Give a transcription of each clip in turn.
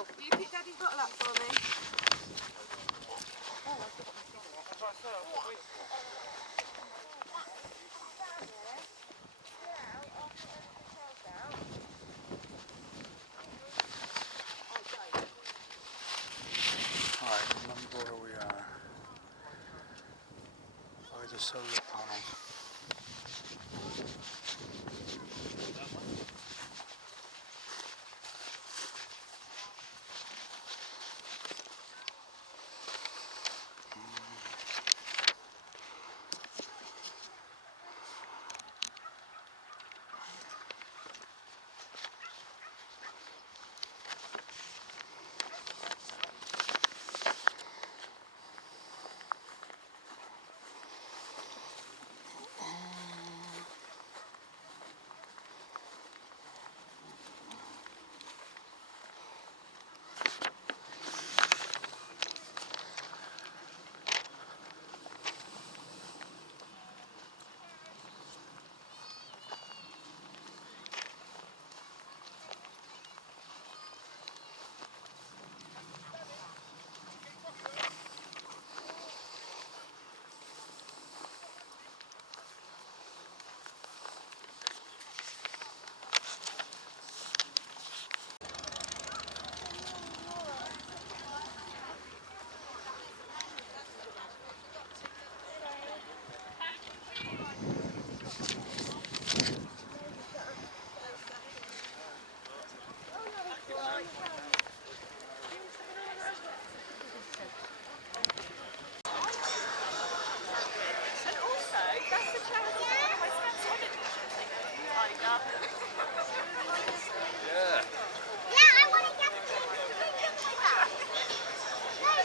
Oh, will you pick Daddy's bottle up for me? Oh, I've got my cigarette. That's what I said. Right, remember where we are. By the solar panels. And also, that's the charity that always has television like up. Yeah. Yeah, I want to get the thing to bring it with us. No,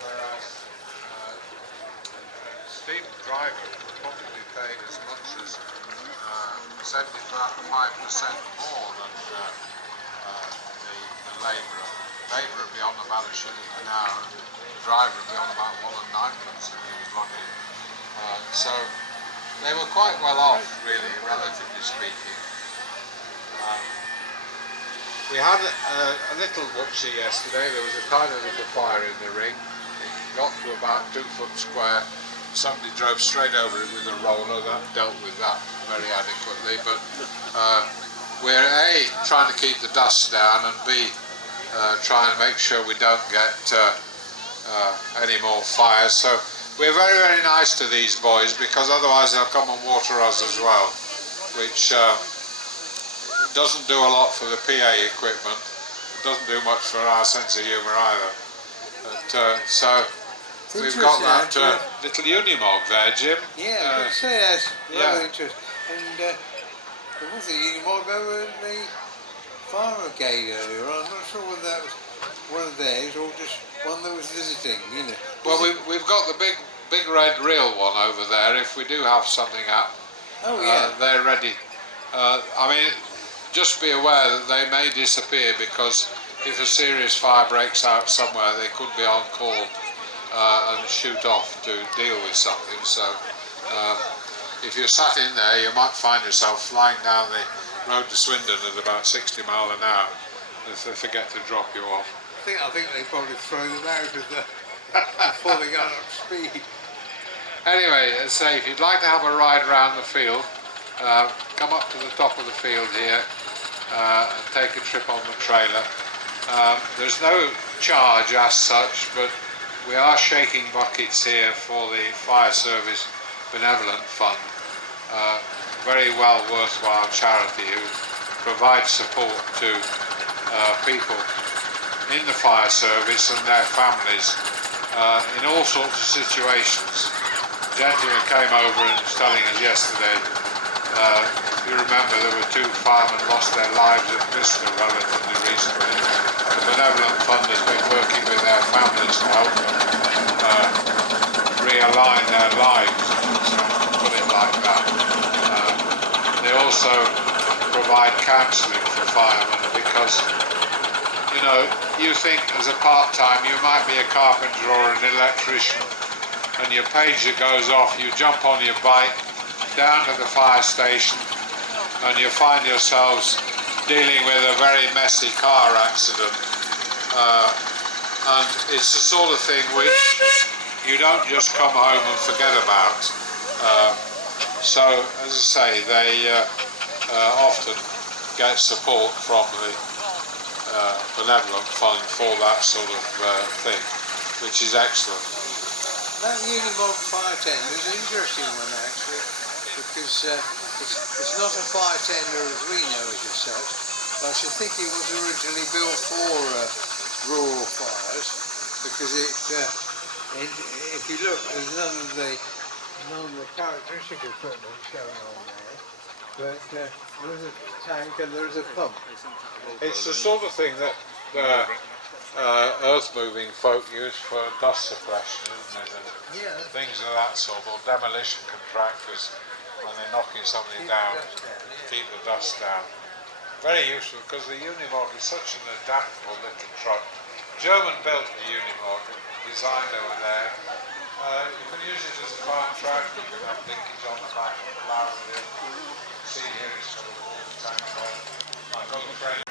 Whereas Steve the driver would probably pay as much as 75% more than the labourer. Labourer would be on about a shilling an hour, and the driver would be on about 1 and 9pence if he was lucky. So they were quite well off, really, relatively speaking. We had a little whoopsie yesterday. There was a tiny little fire in the ring. It got to about 2 foot square. Somebody drove straight over it with a roller. That dealt with that very adequately. But we're A, trying to keep the dust down, and B, trying to make sure we don't get any more fires. So we're very, very nice to these boys, because otherwise they'll come and water us as well, which doesn't do a lot for the PA equipment. It doesn't do much for our sense of humour either. But, so we've got that little Unimog there, Jim. Yeah, I could say that's rather yeah. interesting. And there was a Unimog over at the fire brigade earlier on. I'm not sure whether that was one of theirs or just one that was visiting, you know. Well, we've got the big red real one over there. If we do have something happen, they're ready. I mean, just be aware that they may disappear, because if a serious fire breaks out somewhere, they could be on call and shoot off to deal with something. So if you're sat in there, you might find yourself flying down the road to Swindon at about 60 miles an hour if they forget to drop you off. I think they probably throw them out of the before they got up to speed. Anyway, as I say, if you'd like to have a ride around the field, come up to the top of the field here and take a trip on the trailer. There's no charge as such, but we are shaking buckets here for the Fire Service Benevolent Fund, very well worthwhile charity who provides support to people in the fire service and their families in all sorts of situations. A gentleman came over and was telling us yesterday, if you remember, there were 2 firemen lost their lives at Bristol relatively recently. The Benevolent Fund has been working with their families to help them realign their lives, so put it like that. They also provide counselling for firemen because, you know, you think as a part-time you might be a carpenter or an electrician, and your pager goes off, you jump on your bike down to the fire station and you find yourselves dealing with a very messy car accident. And it's the sort of thing which you don't just come home and forget about. So, as I say, they often get support from the benevolent fund for that sort of thing, which is excellent. That Unimog fire tender is an interesting one actually, because it's not a fire tender as we know it as such, but I should think it was originally built for rural fires, because if you look, there's none of the characteristic equipment shown on there, but there's a tank and there's a pump. It's the sort of thing that earth-moving folk use for dust suppression, isn't it? And things of that sort, or demolition contractors when they're knocking something down, keep the dust down. Very useful because the Unimog is such an adaptable little truck. German built the Unimog, designed over there. You can use it as a farm truck, you can have linkage on the back, allow it in. See here it's got a water tank there. I've got a friend.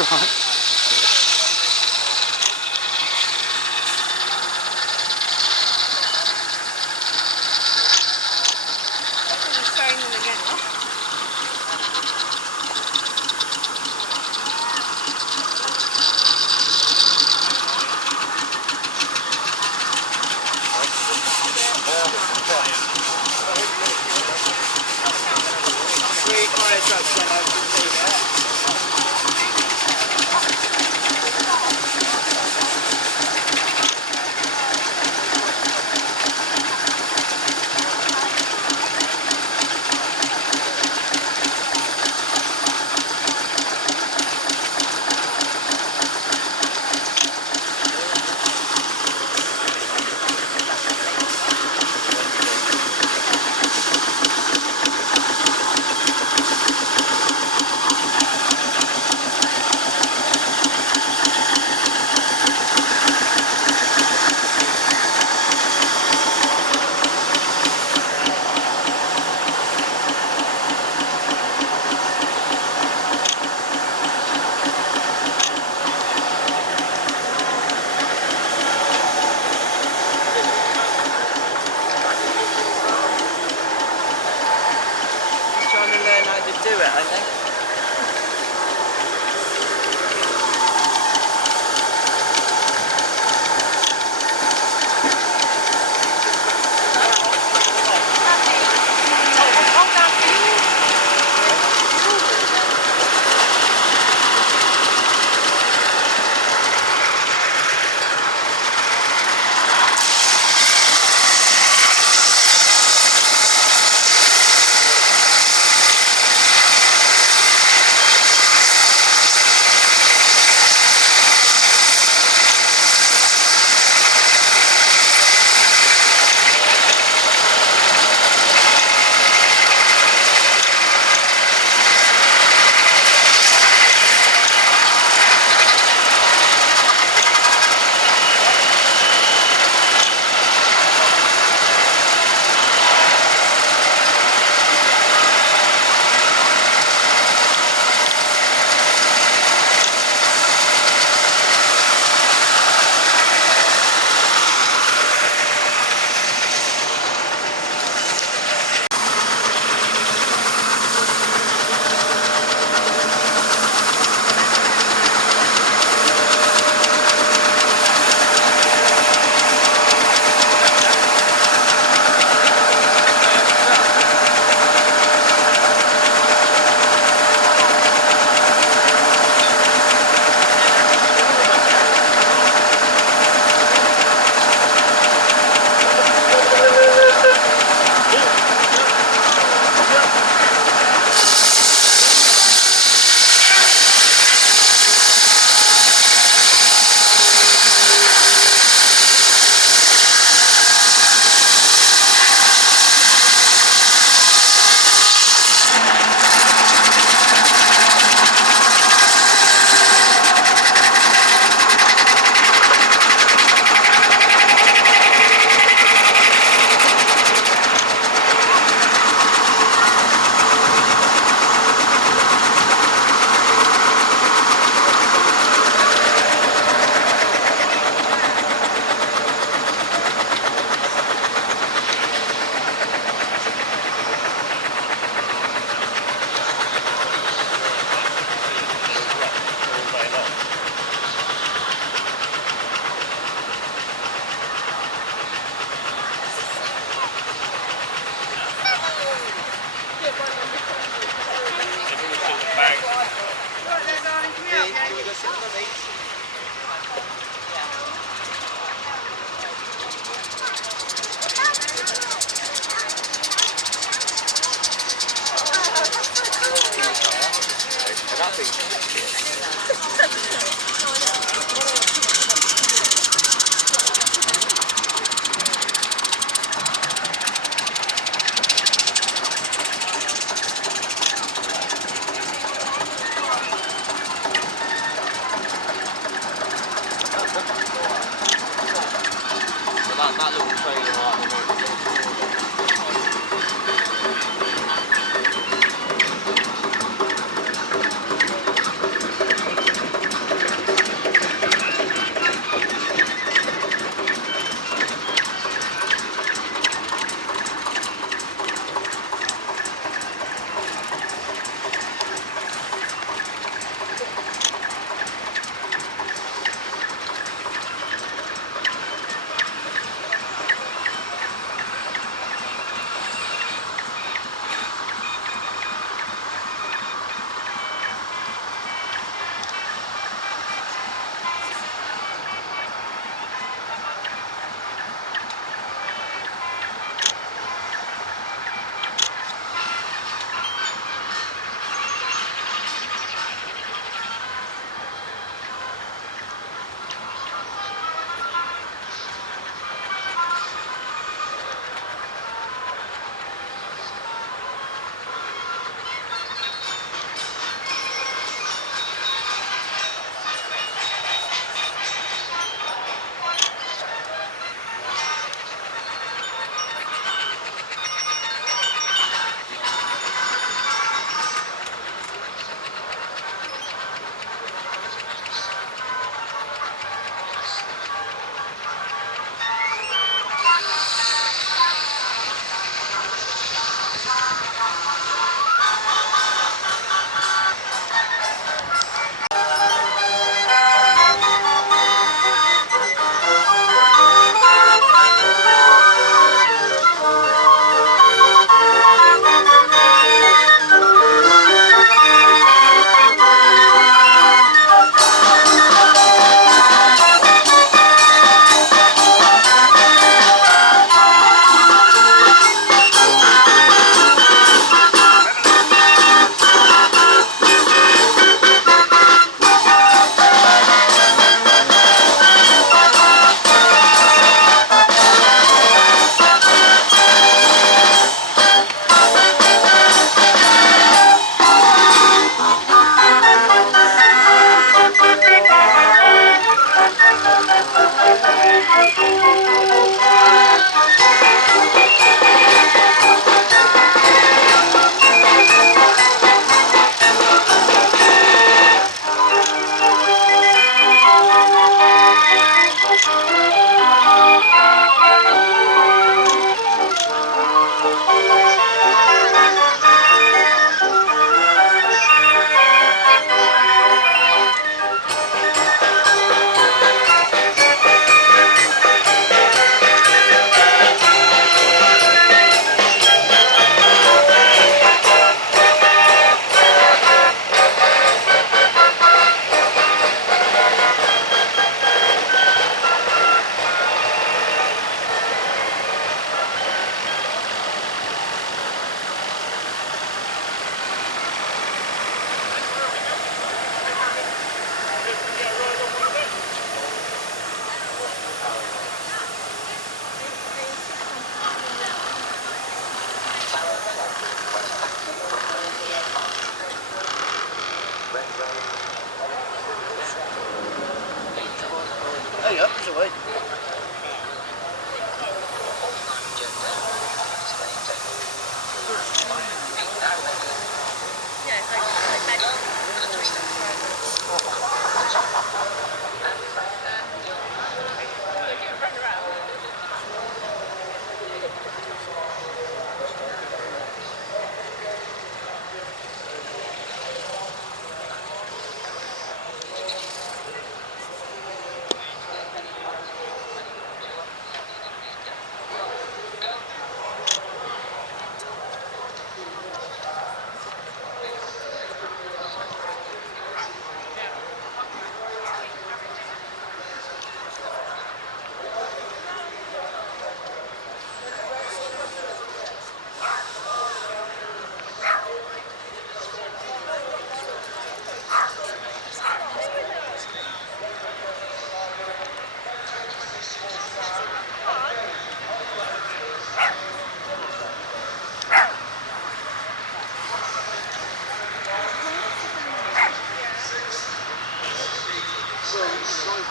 all right. Just throwing them again off.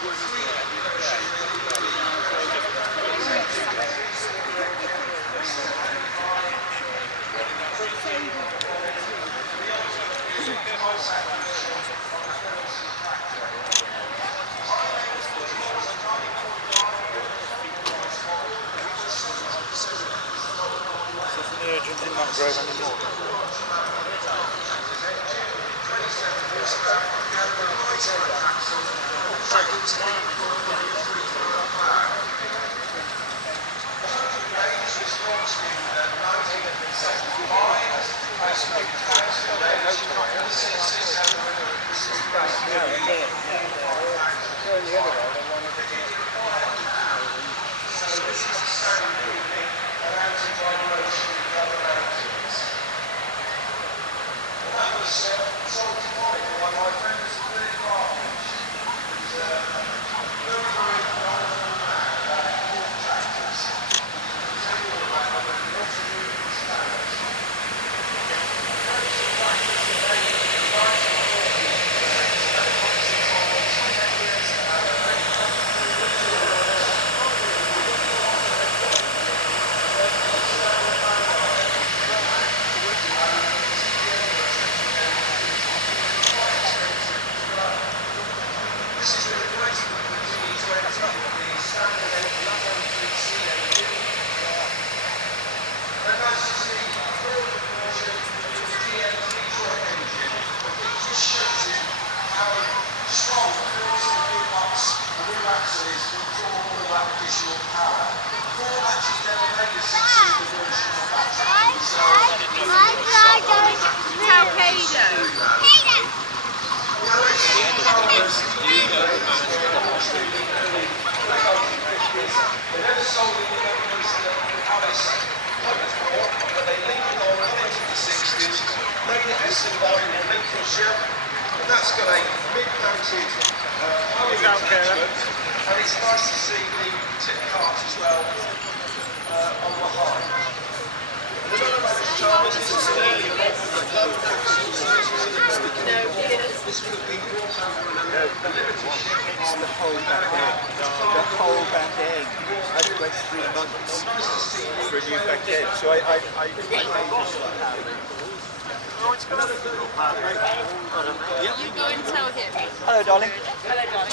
Urgent in that grove anymore. And that's got a mid-mounted attachment, and it's nice to see the tip carts as well on the high. The motorboat charmers is this would have been brought over in a limited ship on the whole back end. The whole back end. I went 3 months for a new back end, so I made this like that. You go and tell him. Hello, darling. Hello, darling.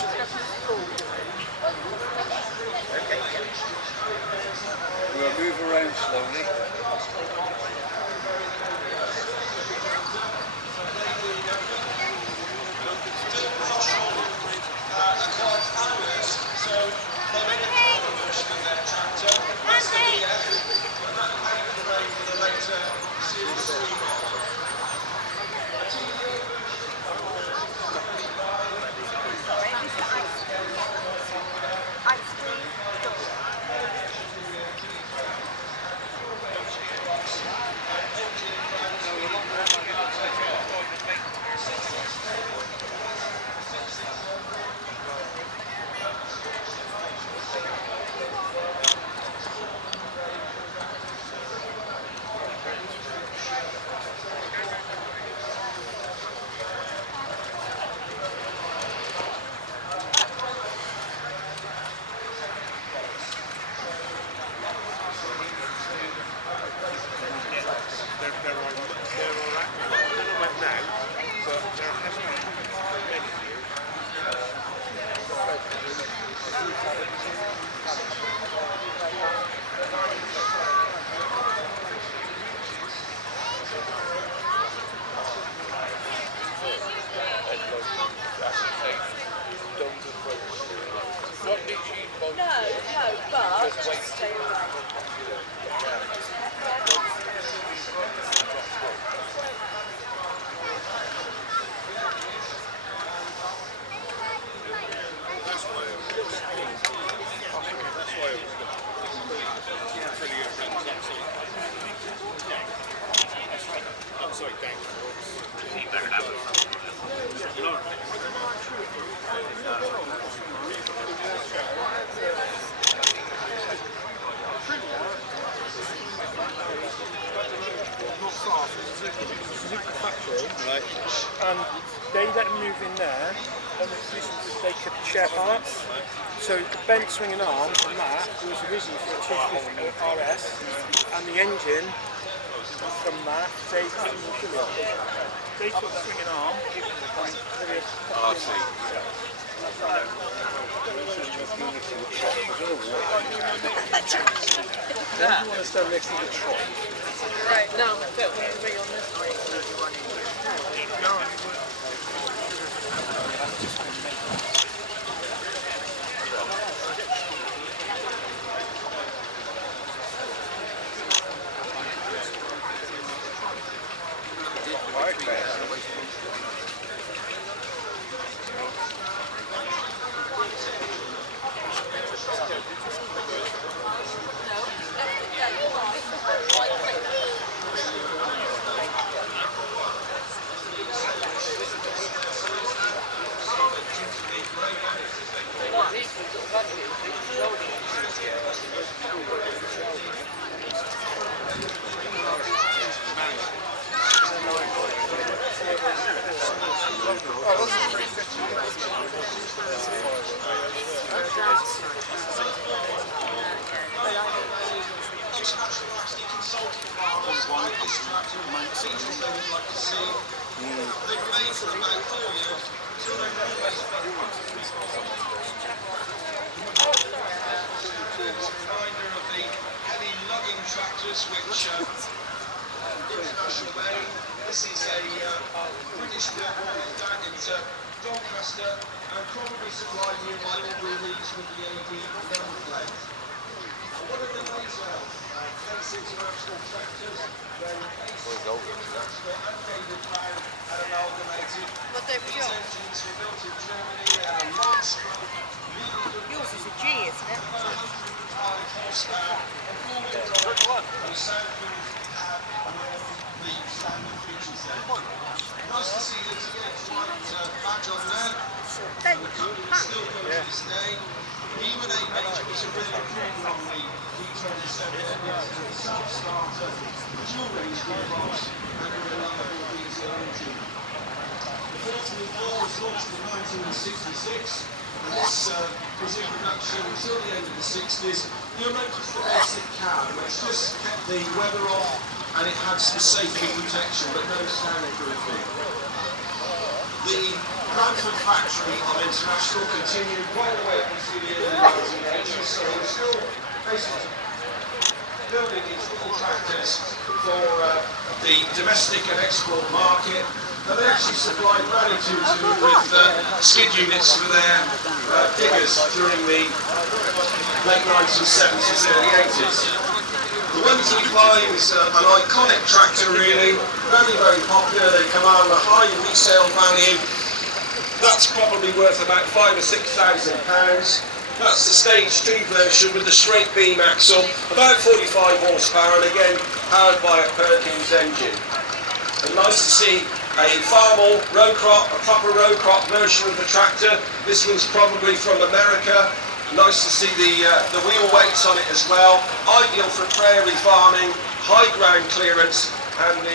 We'll move around slowly. not far from the Suzuki factory, right? And they let them move in there on the condition that they could share parts. So the bent swinging arm from that was originally for a 250 RS, and the engine from that they took the swinging arm Yeah. want to stand next to the truck. Right, no, that wouldn't be on this way. Reminder of the heavy lugging tractors which international name. This is a British built back into Doncaster and probably supplied here by all the leagues with the AD number plate. One of the major Case International tractors, then Case International upgraded pound and amalgamated. These engines were built in Germany and a large-stroke, really good. Yours is a G, isn't it? 105 horsepower and four-wheel drive. Those soundproof have the standard features there. Nice to see the TX white badge on there. And the company still goes to this day. Even a major was a real improvement on the D27 engine, a self-starter, dual range gearbox, and a reliable diesel engine. The 424 was launched in 1966, and this was in production until the end of the 60s. You'll notice the basic cab, which just kept the weather off, and it had some safety protection, but no soundproofing. The Bradford factory of International continued right away up until the early 1980s, so they were still basically building these little tractors for the domestic and export market. And they actually supplied Rally 22 with skid units for their diggers during the late 1970s, early 80s. The 135 is an iconic tractor really, very, very popular. They command a high resale value. That's probably worth about £5,000 or £6,000. That's the stage 2 version with the straight beam axle, about 45 horsepower, and again powered by a Perkins engine. And nice to see a Farmall row crop, a proper row crop version of the tractor. This one's probably from America. Nice to see the wheel weights on it as well. Ideal for prairie farming, high ground clearance, and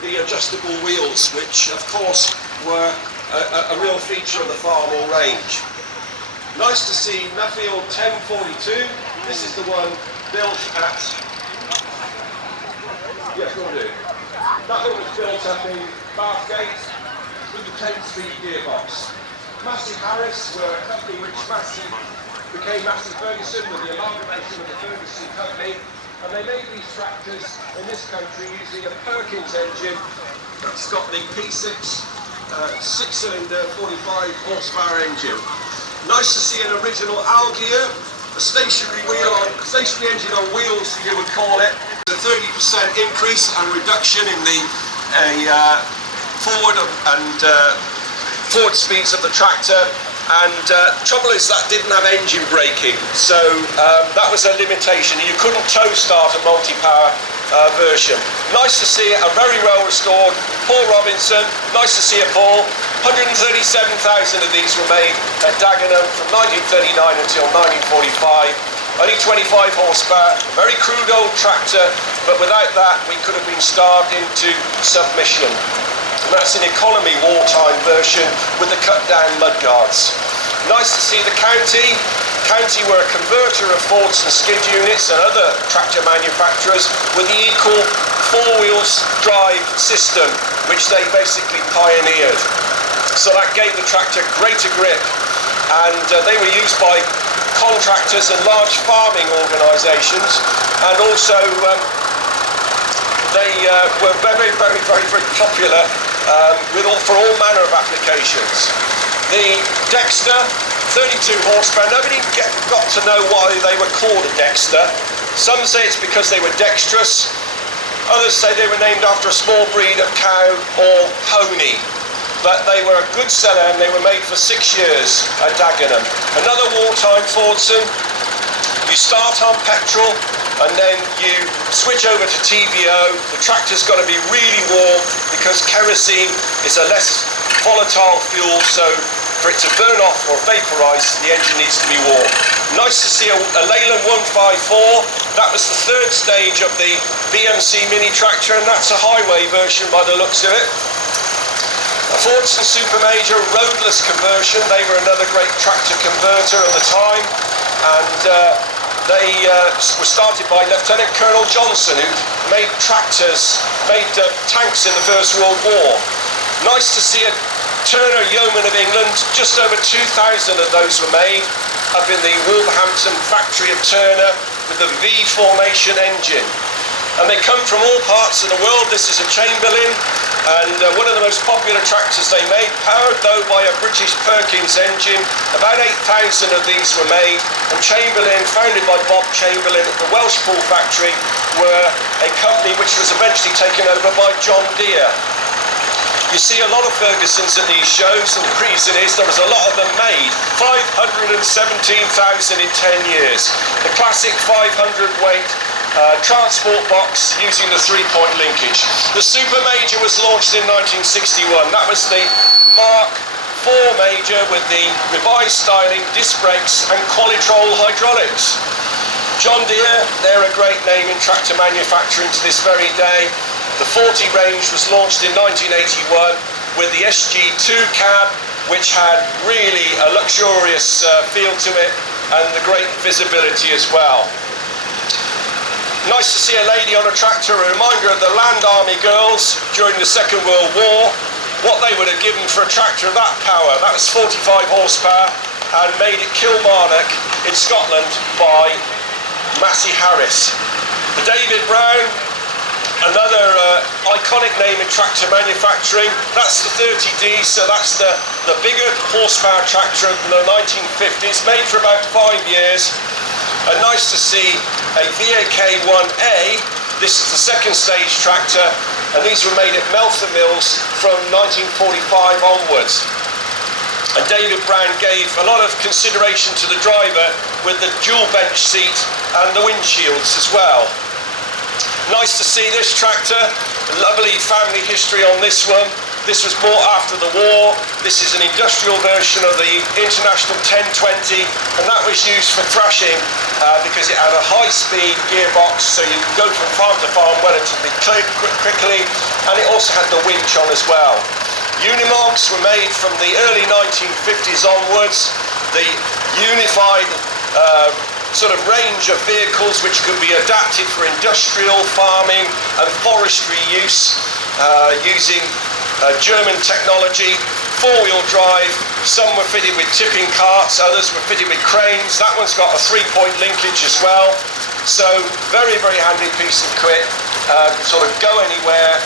the adjustable wheels, which of course were a real feature of the Farmall range. Nice to see Nuffield 1042. This is the one built at, yes, will do. That one was built up in Bathgate with the 10-speed gearbox. Massey Harris were a company which became Massey Ferguson with the amalgamation of the Ferguson company, and they made these tractors in this country using a Perkins engine that's got the P6 6-cylinder 45 horsepower engine. Nice to see an original Algear, a stationary engine on wheels, you would call it. A 30% increase and reduction in the forward speeds of the tractor. And the trouble is that didn't have engine braking, so that was a limitation. You couldn't tow start a multi-power version. Nice to see a very well restored Paul Robinson. Nice to see a Paul. 137,000 of these were made at Dagenham from 1939 until 1945. only 25 horsepower, very crude old tractor, but without that we could have been starved into submission. And that's an economy wartime version with the cut down mudguards. Nice to see the County. County were a converter of Fords and skid units and other tractor manufacturers with the equal four-wheel drive system, which they basically pioneered. So that gave the tractor greater grip, and they were used by contractors and large farming organisations, and also they were very popular for all manner of applications. The Dexter, 32 horsepower, nobody got to know why they were called a Dexter. Some say it's because they were dexterous, others say they were named after a small breed of cow or pony. But they were a good seller and they were made for 6 years at Dagenham. Another wartime Fordson, you start on petrol and then you switch over to TVO. The tractor's got to be really warm because kerosene is a less volatile fuel, so for it to burn off or vaporise, the engine needs to be warm. Nice to see a Leyland 154. That was the third stage of the BMC mini tractor, and that's a highway version by the looks of it. A Fordson Super Major roadless conversion. They were another great tractor converter at the time, and they were started by Lieutenant Colonel Johnson, who made tractors, made tanks in the First World War. Nice to see a Turner Yeoman of England. Just over 2,000 of those were made up in the Wolverhampton factory of Turner with the V formation engine. And they come from all parts of the world. This is a Chamberlain, and one of the most popular tractors they made, powered though by a British Perkins engine. About 8,000 of these were made, and Chamberlain, founded by Bob Chamberlain at the Welshpool factory, were a company which was eventually taken over by John Deere. You see a lot of Fergusons at these shows, and the reason is there was a lot of them made. 517,000 in 10 years. The classic 500 weight transport box using the 3-point linkage. The Super Major was launched in 1961. That was the Mark IV Major with the revised styling, disc brakes and Qualitrol hydraulics. John Deere, they're a great name in tractor manufacturing to this very day. The 40 range was launched in 1981 with the SG2 cab, which had really a luxurious feel to it and the great visibility as well. Nice to see a lady on a tractor, a reminder of the Land Army girls during the Second World War, what they would have given for a tractor of that power. That was 45 horsepower and made at Kilmarnock in Scotland by Massey Harris. The David Brown, another iconic name in tractor manufacturing. That's the 30D, so that's the bigger horsepower tractor of the 1950s, made for about 5 years. And nice to see a VAK 1A. This is the second stage tractor, and these were made at Meltham Mills from 1945 onwards. And David Brown gave a lot of consideration to the driver with the dual bench seat and the windshields as well. Nice to see this tractor, lovely family history on this one. This was bought after the war. This is an industrial version of the International 1020, and that was used for thrashing because it had a high-speed gearbox, so you could go from farm to farm relatively quickly, and it also had the winch on as well. Unimogs were made from the early 1950s onwards. The unified sort of range of vehicles which could be adapted for industrial, farming and forestry use using German technology, 4-wheel drive. Some were fitted with tipping carts, others were fitted with cranes. That one's got a 3-point linkage as well. So very handy piece of kit, sort of go anywhere,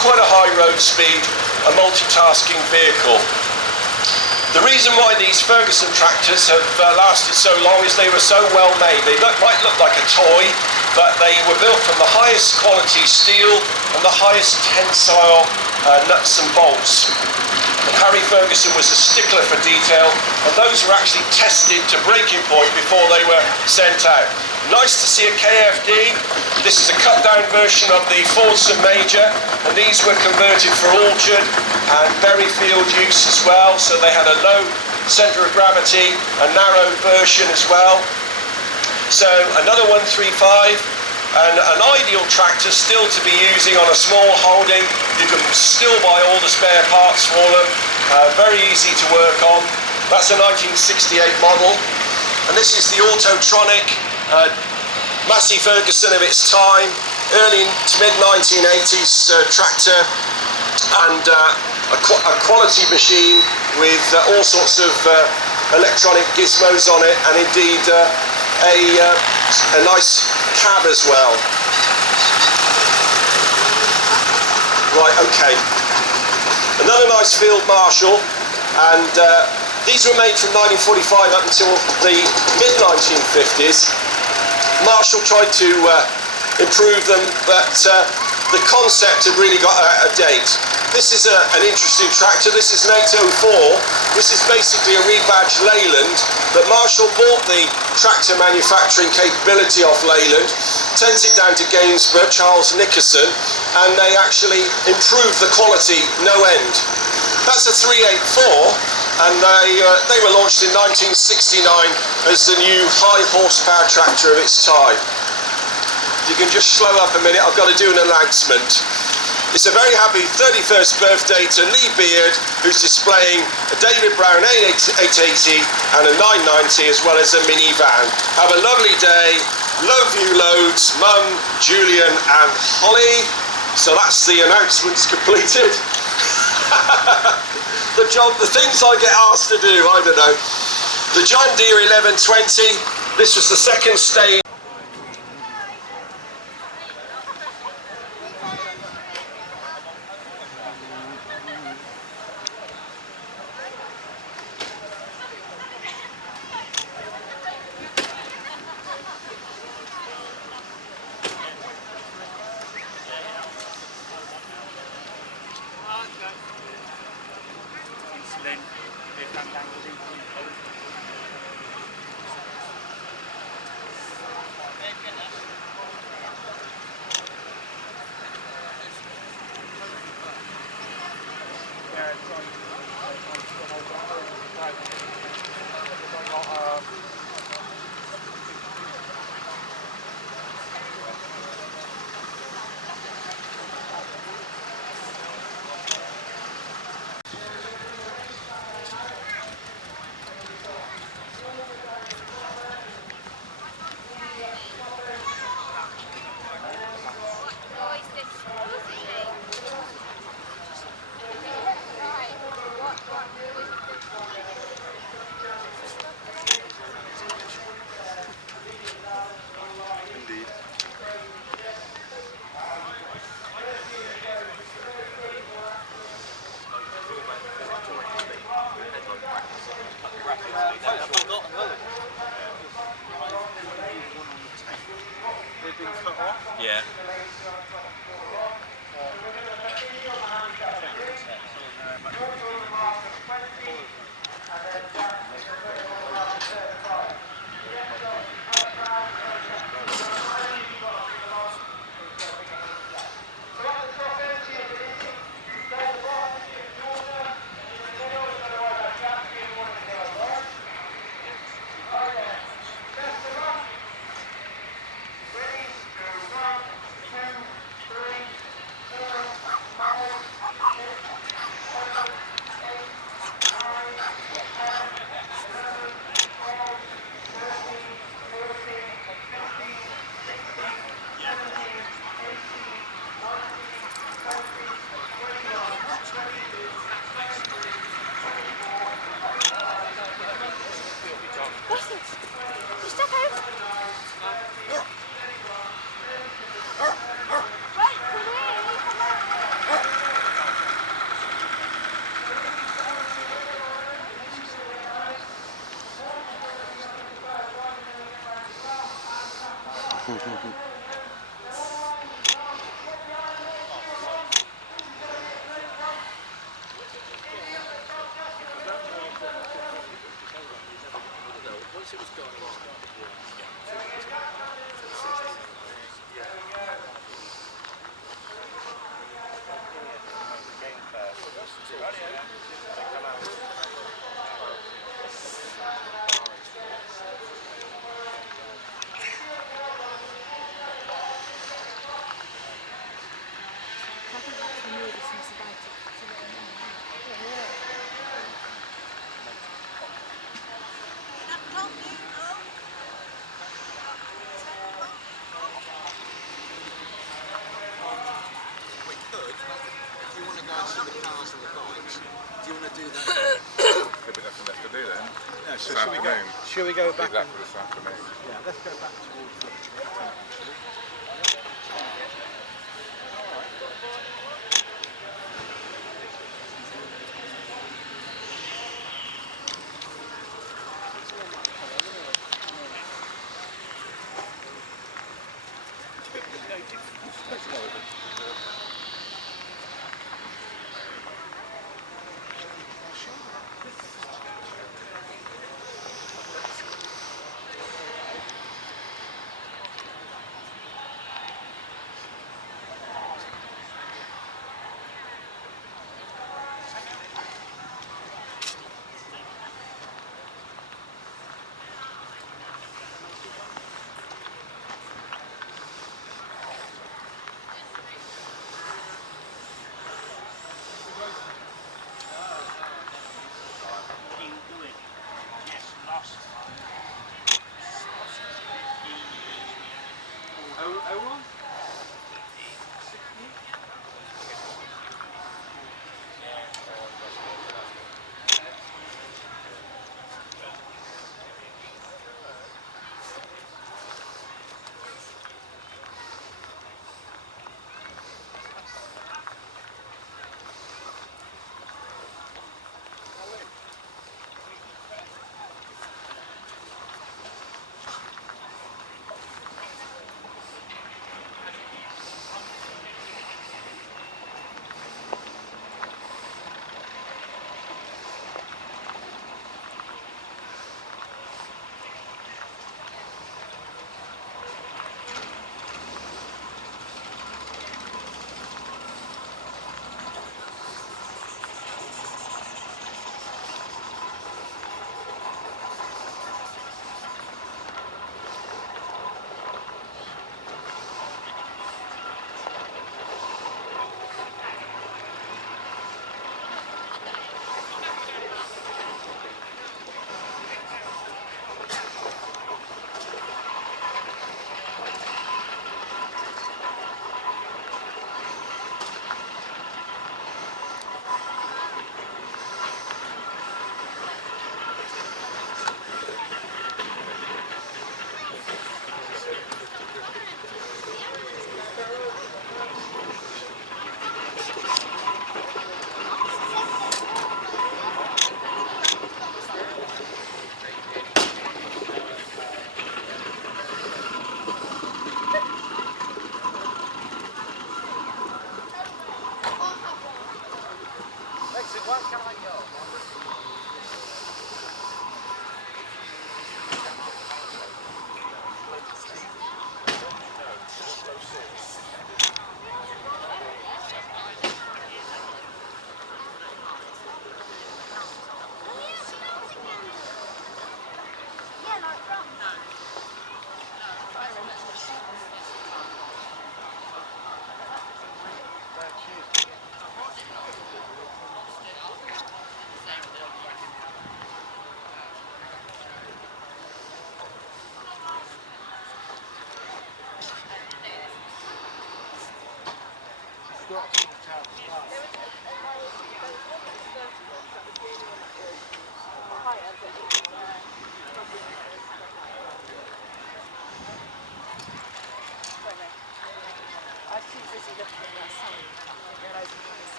quite a high road speed, a multitasking vehicle. The reason why these Ferguson tractors have lasted so long is they were so well made. They might look like a toy, but they were built from the highest quality steel and the highest tensile nuts and bolts. And Harry Ferguson was a stickler for detail, and those were actually tested to breaking point before they were sent out. Nice to see a KFD. This is a cut-down version of the Fordson Major, and these were converted for orchard and berry field use as well, so they had a low centre of gravity, a narrow version as well. So another 135, and an ideal tractor still to be using on a small holding. You can still buy all the spare parts for them, very easy to work on. That's a 1968 model, and this is the Autotronic Massey Ferguson of its time, early to mid 1980s tractor, and a quality machine with all sorts of electronic gizmos on it, and indeed a nice cab as well. Right, okay. Another nice Field Marshal, and these were made from 1945 up until the mid-1950s. Marshall tried to improve them, but the concept had really got out of date. This is an interesting tractor. This is an 804. This is basically a rebadged Leyland, but Marshall bought the tractor manufacturing capability off Leyland, sent it down to Gainsborough, Charles Nickerson, and they actually improved the quality no end. That's a 384, and they were launched in 1969 as the new high horsepower tractor of its time. You can just slow up a minute, I've got to do an announcement. It's a very happy 31st birthday to Lee Beard, who's displaying a David Brown 880 and a 990, as well as a minivan. Have a lovely day. Love you loads, Mum, Julian and Holly. So that's the announcements completed. The things I get asked to do, I don't know. The John Deere 1120, this was the second stage. Yeah. you want to do that? There'll be nothing left to do then. No, so This afternoon. should we go Leave back that and, for this afternoon. yeah, let's go back towards the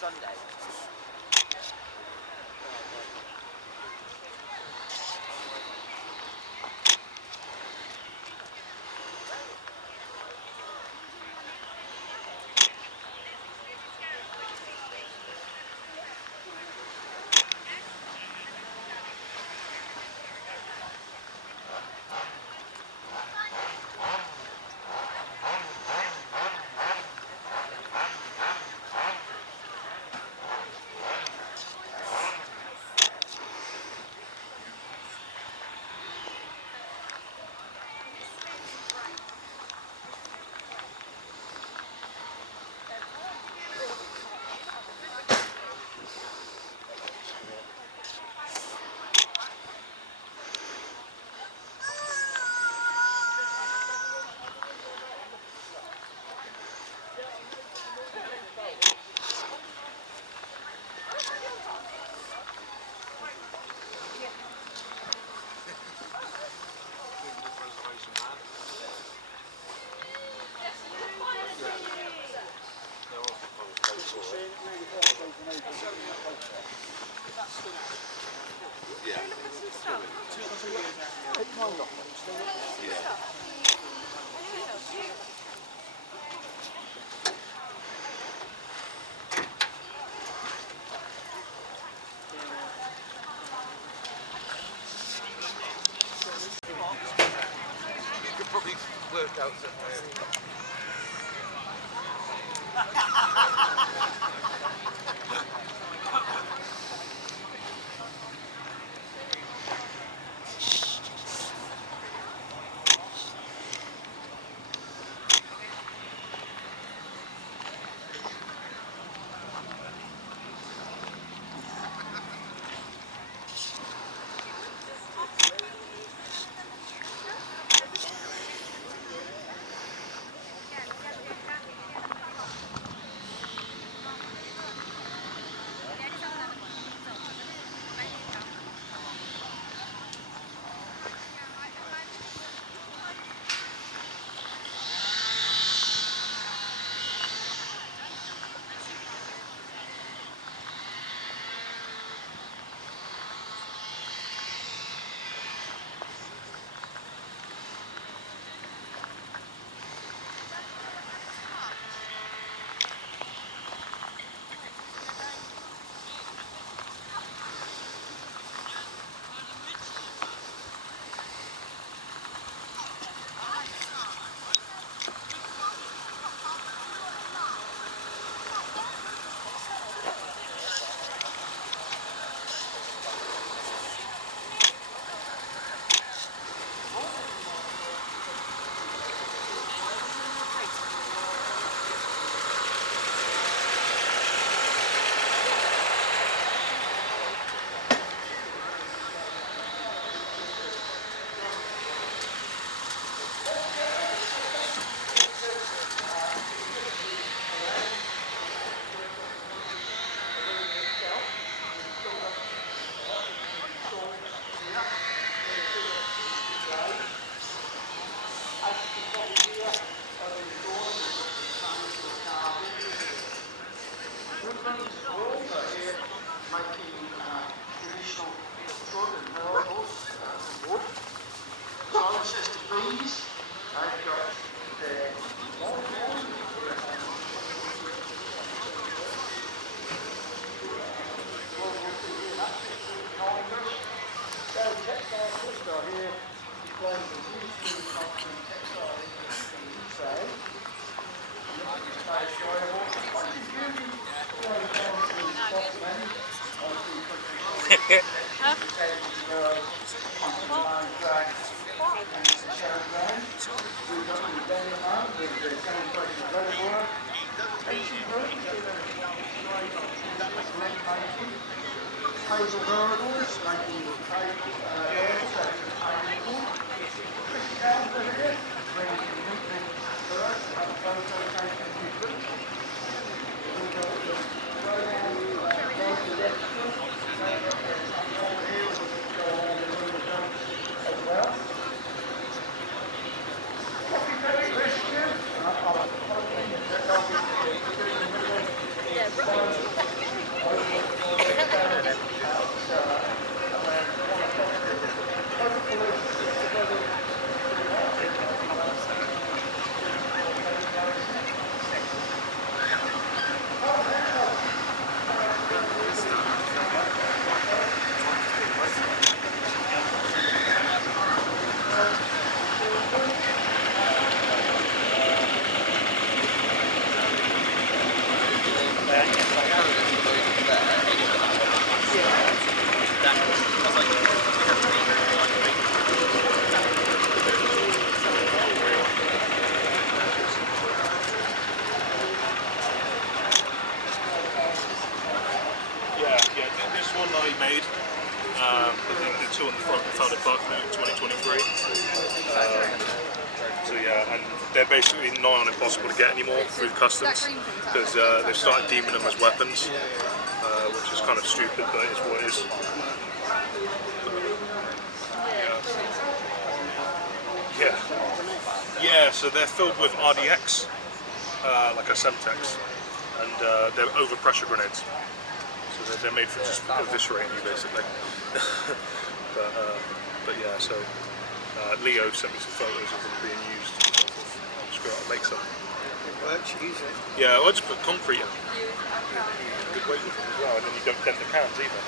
Sunday. probably worked out somewhere. They're basically nigh on impossible to get anymore through customs because they've started deeming them as weapons, which is kind of stupid, but it's what it is. Yeah, so they're filled with RDX, like a Semtex, and they're overpressure grenades. So they're made for just eviscerating you, basically. but yeah, so Leo sent me some photos of them being used. Screw it, I'll make some. It works, use it. Yeah, well, I just put concrete in. Good weight with them as well, and then you don't dent the cans either.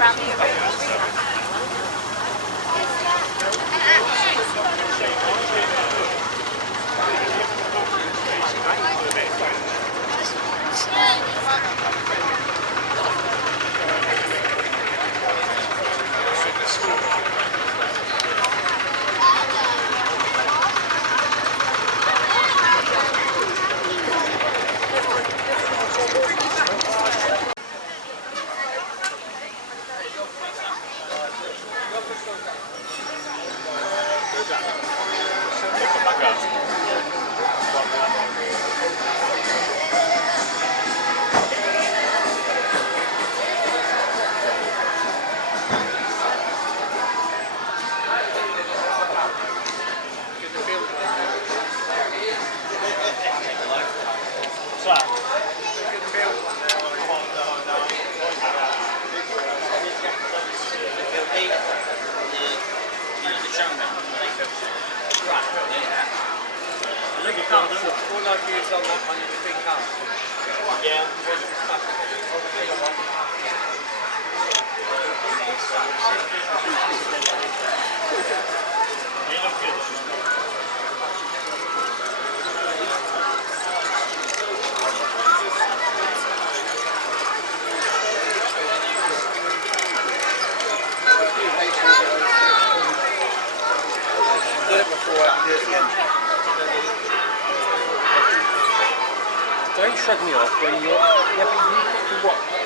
around the original rehab. All I've used on that one is a big car. Yeah. Did it before, I can do it again. Don't shrug me off when you're... Yeah, but you get to what?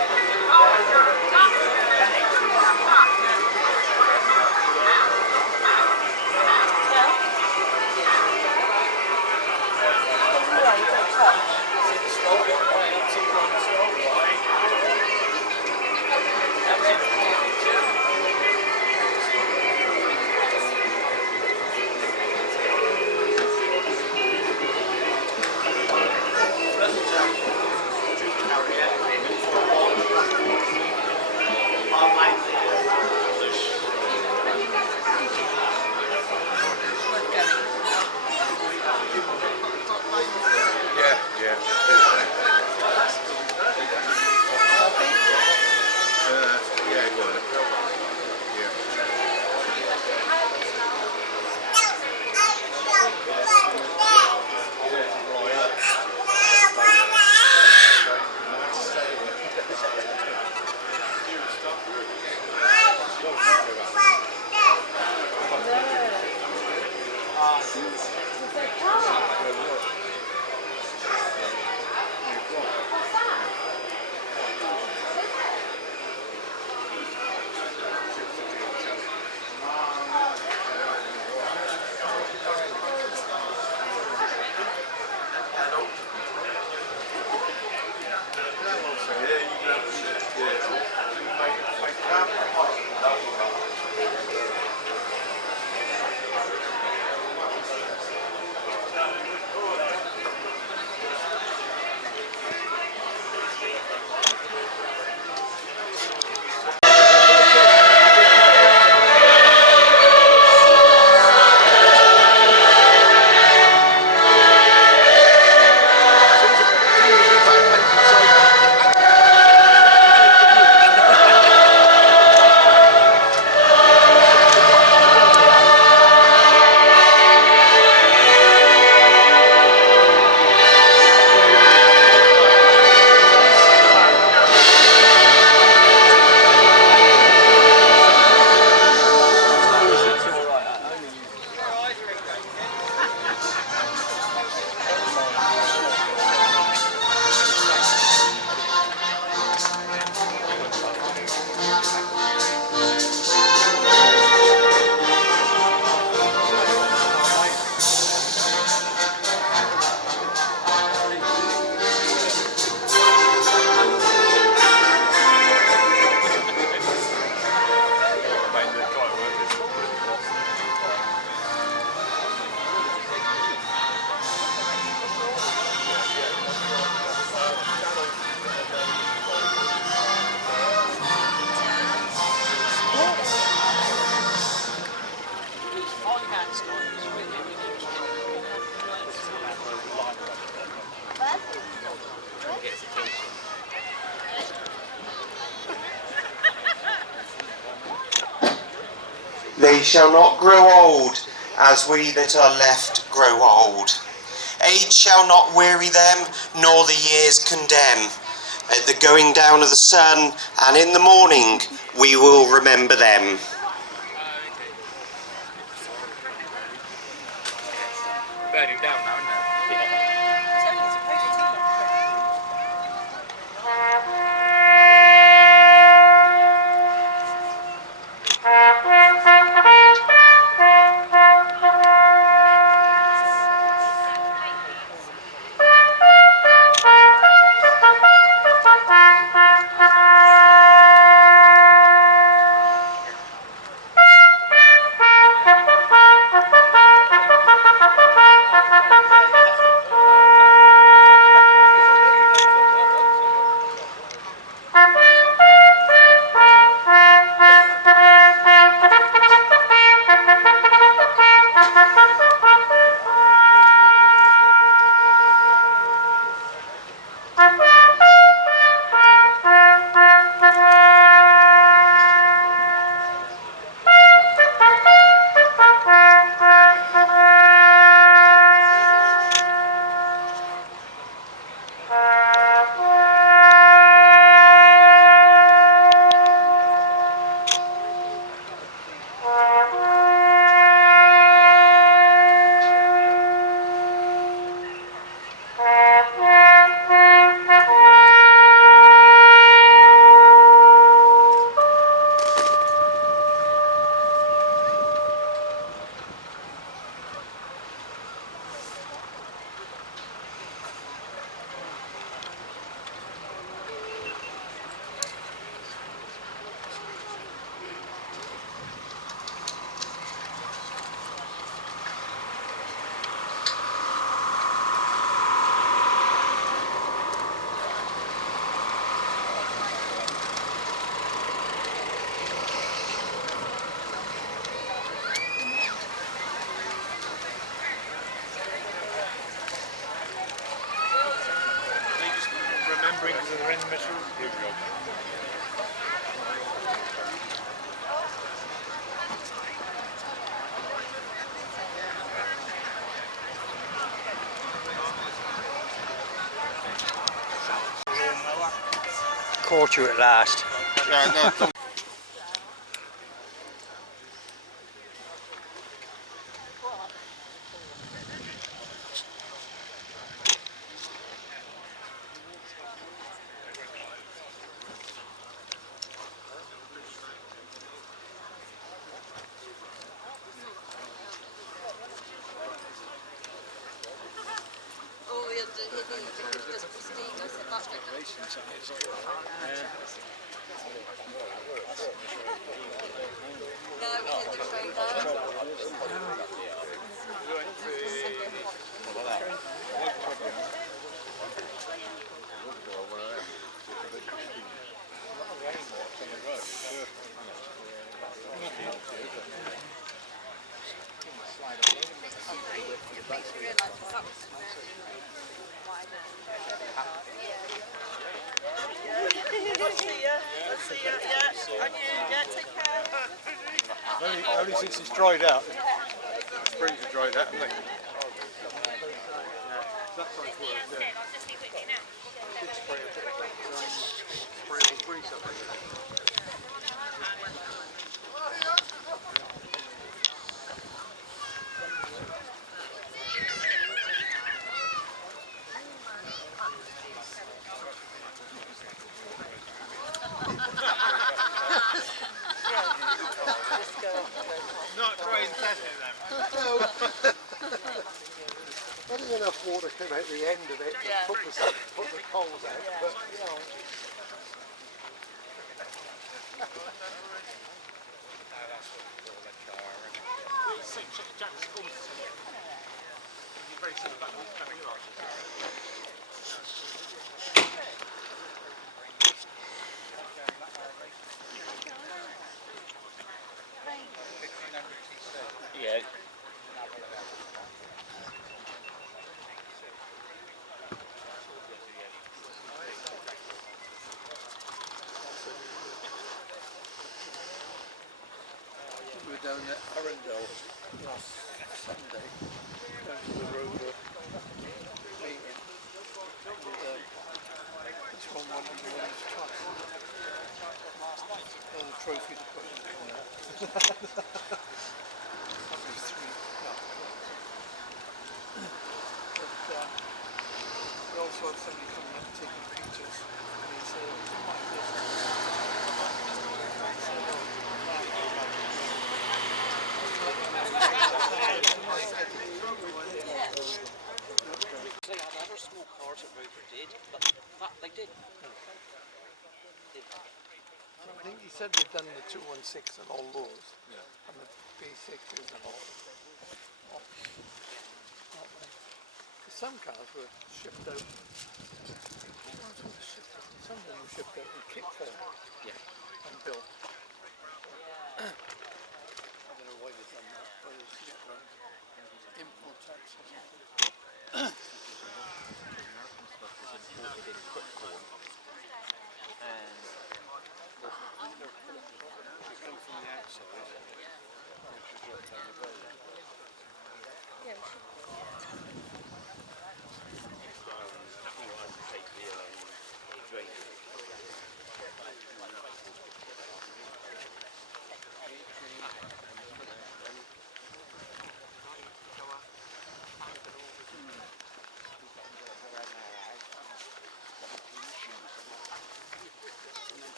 shall not grow old, as we that are left grow old. Age shall not weary them, nor the years condemn. At the going down of the sun, and in the morning, we will remember them. Burning down now, isn't it? It's only supposed to be. Remembering because they're in the middle. Here we go. Caught you at last. Yeah, no, Oh, yeah, just pristine. I said that's good. No, it's in the trailer. Let's see ya. Yeah. And you, yeah, take care. Only since it's dried out. The springs are dried out, haven't they? That side's worked, yeah. Spray the grease up there. Not trying to test it then. Not enough water came out the end of it to put the coals out, but you know. Yeah. We're down down at Arundel last Sunday, down to the rover meeting with each one wanted to win his trust. All the trophy to put in the corner. Probably three. But we also had somebody coming up taking pictures, and he said, "Oh, you might this." I said, "Oh, They had other small cars that Rover did, but that they didn't. I think he said they'd done the 216 and all those, and the B6s and all. Some cars were shipped out. Some of them were shipped out in kit form. And built. I don't know why they've done that. Whether it's to get around import tax or something. American stuff was imported in quick form, and They come from the outside, which is right down the road.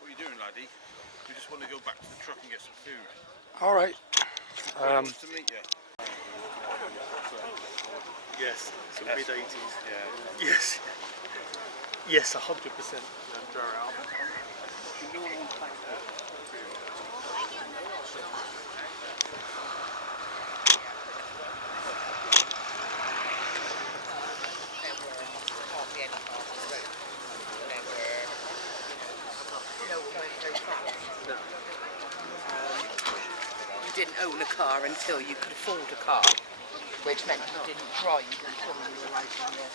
What are you doing, laddie? We just want to go back to the truck and get some food. All right. Nice to meet you. Yes, so mid-80s. Yeah. Yes. Yes, 100%. You didn't own a car until you could afford a car, which meant you didn't drive until you were like in your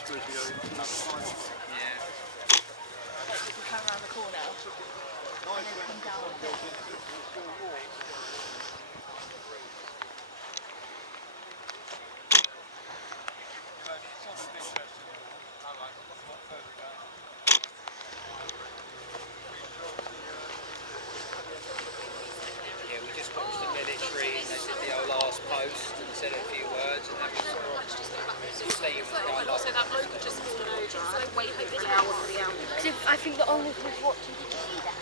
supposed to go into the final. Yeah. You can come around the corner and then come down. Yeah, we just watched the military and they did the old last post and said a few words and that was all. And also that bloke had just fallen over. So wait for the hour for the hour. Because I think the owner was watching. Did you see that?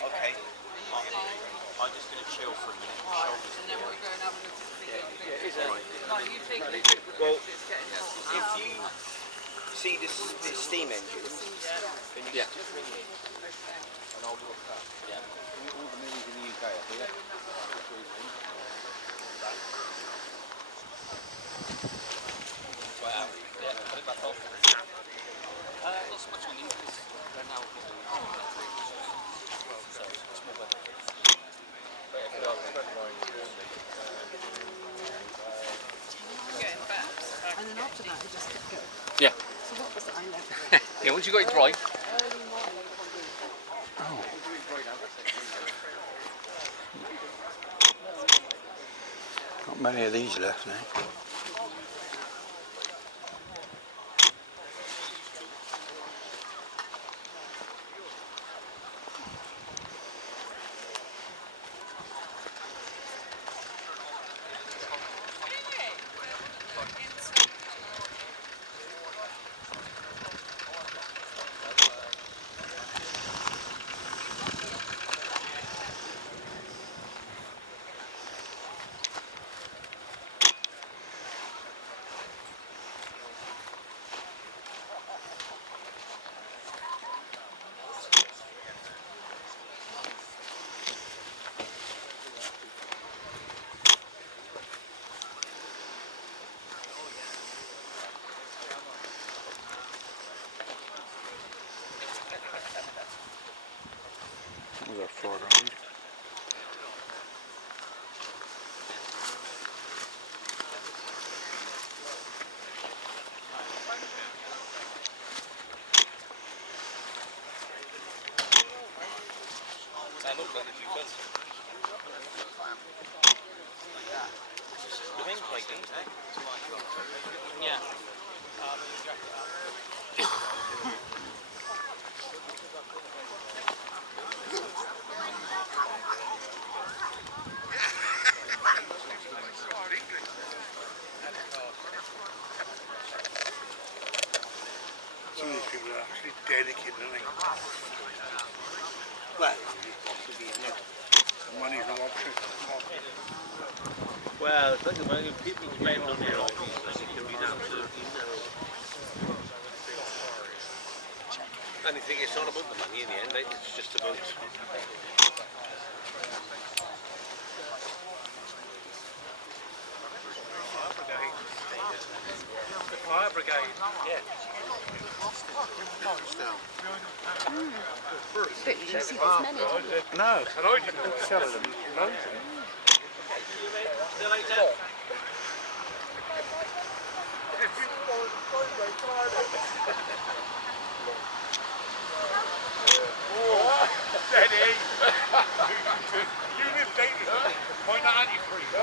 Okay. I'm just going to chill for a minute. And then we'll go and have a look at the Like, you think Well, it's getting hot. if you see this steam engine, then you just ring me. And I'll walk up. Yeah. All the minis in the UK up here. Wow. Yeah, put it back off. Not so much on these, because they're now so it's more better. Getting better. And then after that, it just kept going. Yeah. So what was it I left? Yeah, once you got it dry. Not many of these left now. There's our foreground. That looks like a few guns. The wing plate, isn't it? Yeah. Some of these people are actually dedicated, aren't they? Well, possibly not. Money's no option. Well, think about it, people spend on their hobbies, they can be absolutely no. And I think it's not about the money in the end, it's just about... Fire brigade, yeah. But you see there's many. No, and I didn't tell them. No. See you later. Steady! You live dangerous. Why not antifreeze?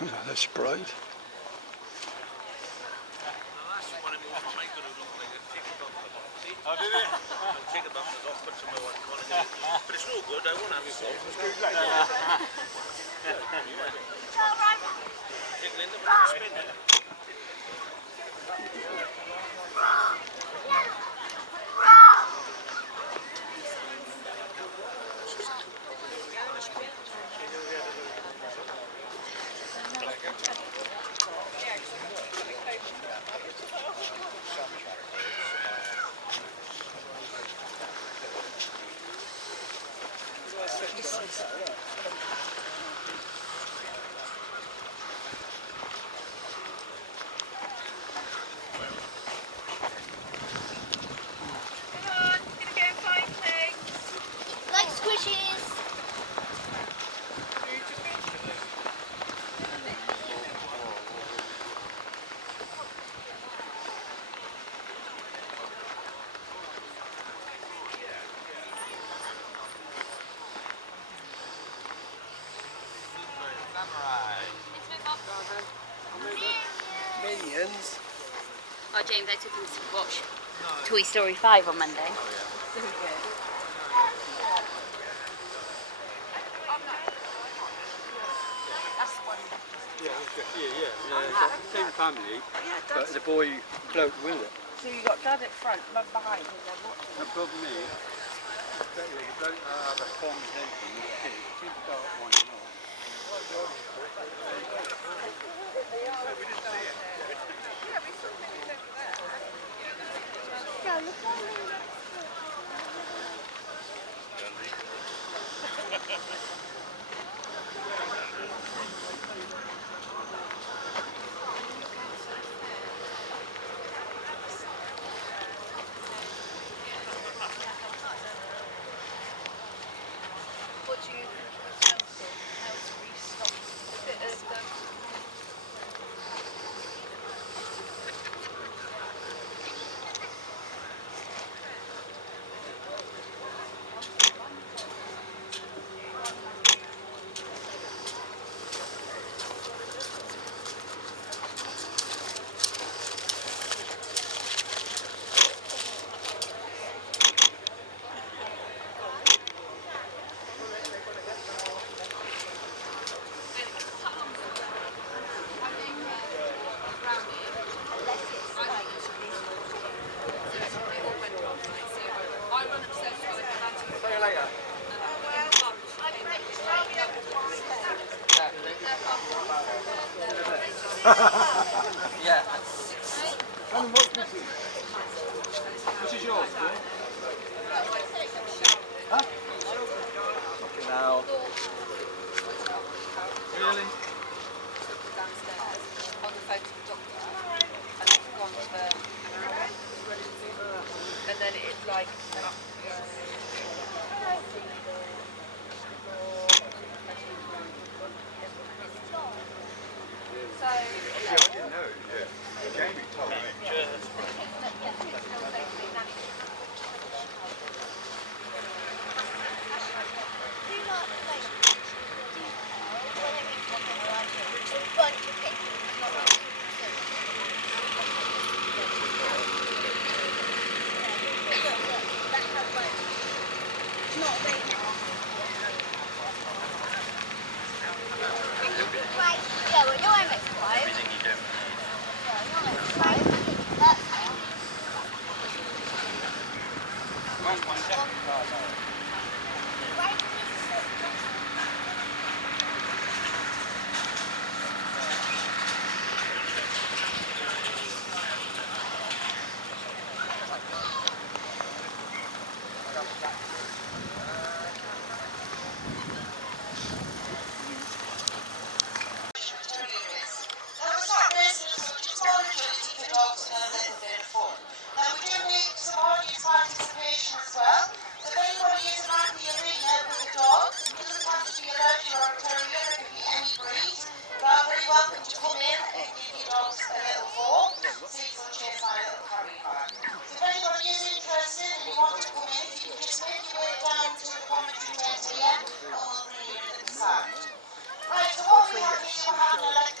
That's bright. Oh, did it? Take the bumpers off, put some more on it. But it's all good, I won't have it sold. It's good like that. Take Linda, but I'm spinning. Like squishies. Minions. Oh, James, I took him to watch Toy Story 5 on Monday. So good. That's the one. Yeah. Same family, but the boy bloke with it. So you got Dad at front, Mum behind, and then watching. The problem is, the bloke had a conversation with the kid. She's got one and all. What do you think of the council? How to restock a bit of Yeah. This is yours, Paul? Huh? Fucking hell. Really? downstairs on the phone to the doctor, and it's gone for an hour. And then it's like. So. Yeah, I didn't know. Yeah. Jamie told me. Yeah, well, no MX5. Everything you don't Right, so what we have here, we're having a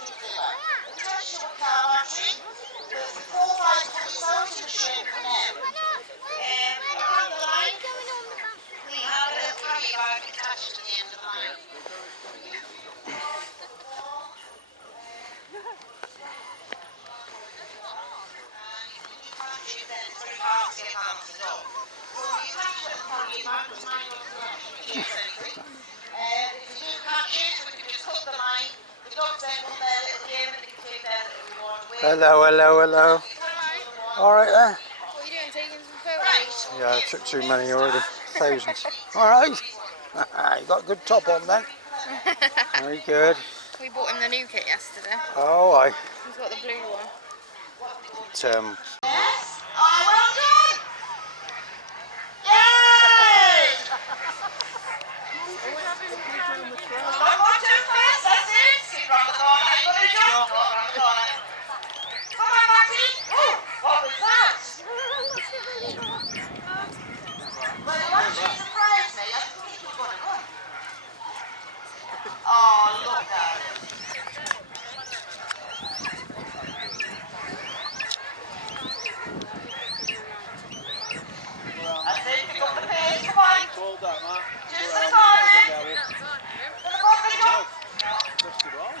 Hello, hello, hello. All right there. What are you doing, taking some photos? Yeah, I took too many already. Thousands. All right. You got a good top on then. Very good. We bought him the new kit yesterday. Oh, I. He's got the blue one. Yes. Oh, well done! Yay! Look on two first, that's it. Sit round the corner, you got a job. Go round the corner. Come on, Matty. Oh, what was that? Well, you actually surprised me. I didn't think you were going to run. Oh, look at it. That's it, pick up the pace, come on. Just the corner. Gonna go for the jump.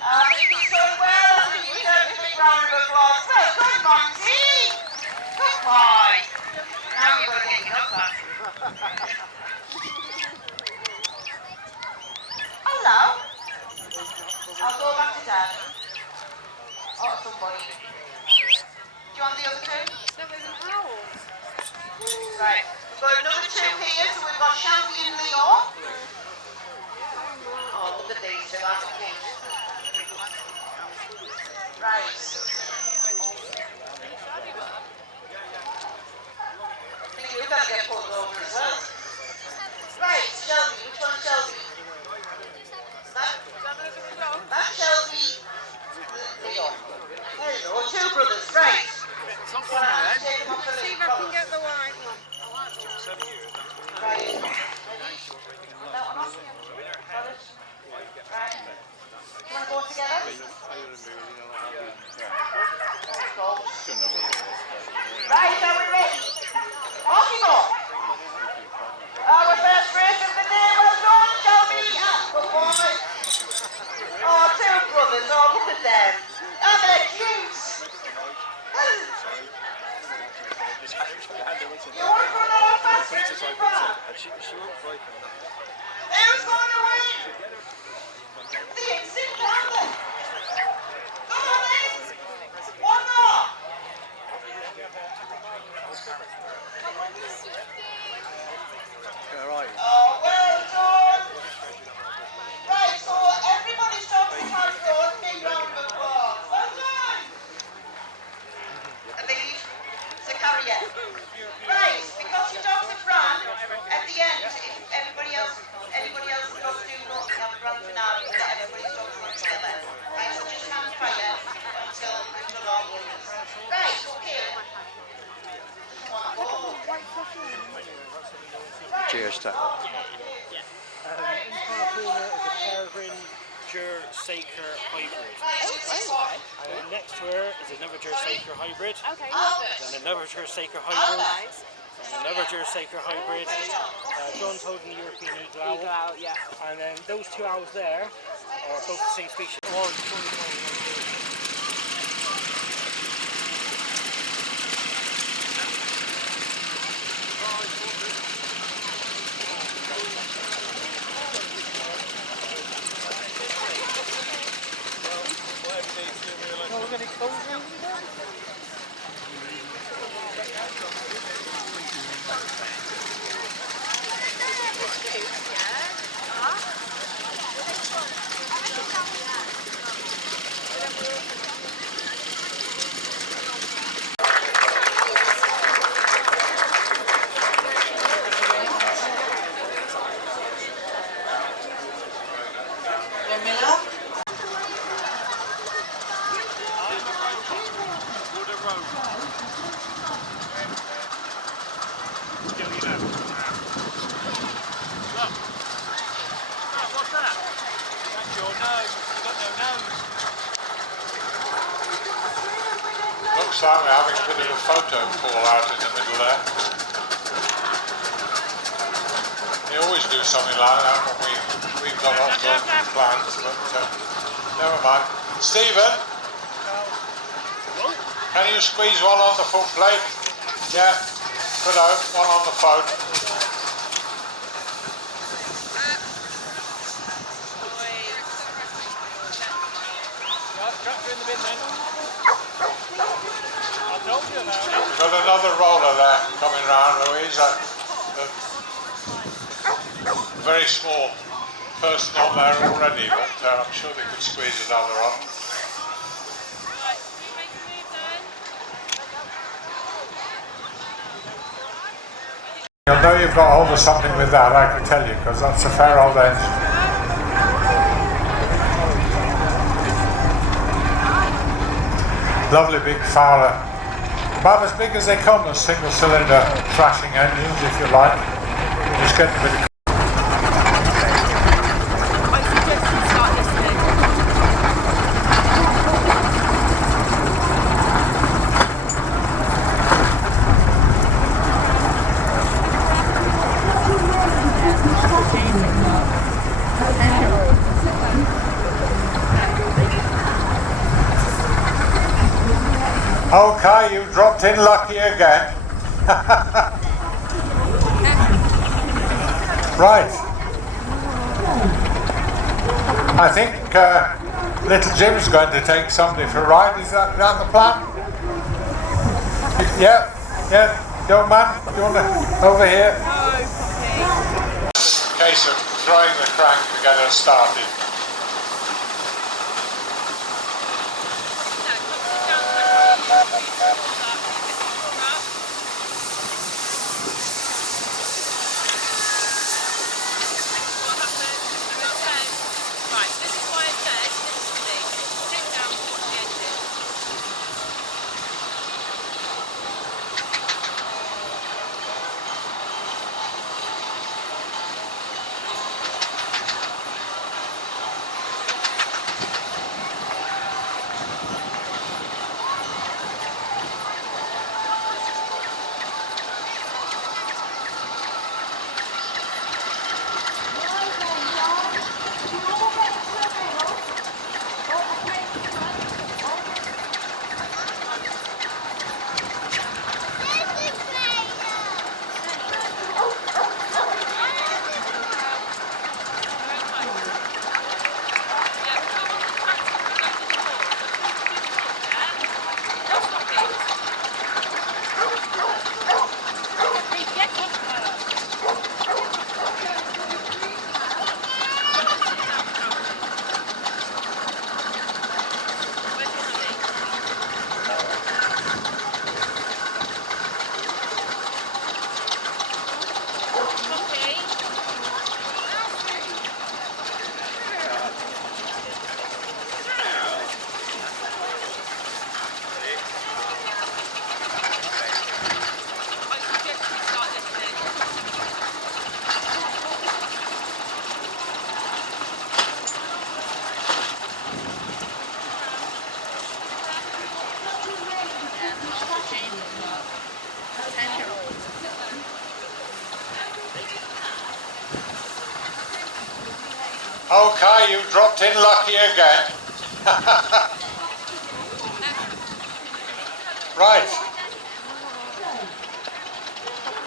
I think he's doing well. I think you deserve a big round of applause. Well done, Monty. Good boy. Now you've got to get your up back. Hello. I'll go back to Dad. Or somebody. Do you want the other two? No, there's an owl. Right. We've got another two here, so we've got Shelby and Leo. Oh, look at these two, that's cute. Right. I think you've got to get pulled over as well. Right, Shelby, which one's Shelby? That's Shelby. Leo. Hello, two brothers, right. See if I can get the white one. Right. That one off? Right. Do you want to go together? Right, are we ready? Off you go. Our first race of the day, well done, Shelby. Good boy. Oh, two brothers, oh, look at them. Oh, they're cute. You want to run all fast and she won't break. Who's going to win? The exit down there. Go on then. One more. Oh, well done. Right, so everybody stops in Park Road, big round of applause. Well done. And they leave the carrier. Right, because your dogs have run, at the end, if anybody else dogs do nothing, have a grand finale, we'll let everybody's dogs run together. Right, so just hang fire until we've done all winners. Right, okay. Cheers, to. In Parapuna is a Peregrine Saker hybrid. And then next to her is another Saker hybrid. Okay. Then another Saker hybrid. And another Saker hybrid. John's holding the European Eagle Owl. Eagle Owl, yeah. And then those two owls there are both the same species. Looks like we're having a bit of a photo fallout in the middle there. They always do something like that when we've got off the plans, but never mind. Stephen, can you squeeze one on the foot plate? Yeah, good out, one on the phone. Tractor in the bin then. I told you about it. We've got another roller there coming round, Louise. A very small person on there already, but I'm sure they could squeeze another on. You'll know you've got hold of something with that, I can tell you, because that's a fair old engine. Lovely big Fowler. About as big as they come, those single cylinder thrashing engines, if you like. Just getting a bit of Okay, you dropped in lucky again. Right. I think little Jim's going to take somebody for a ride. Is that the plan? Yeah, young man, you want to over here? Just a case of throwing the crank to get her started. Okay, you dropped in lucky again. Right.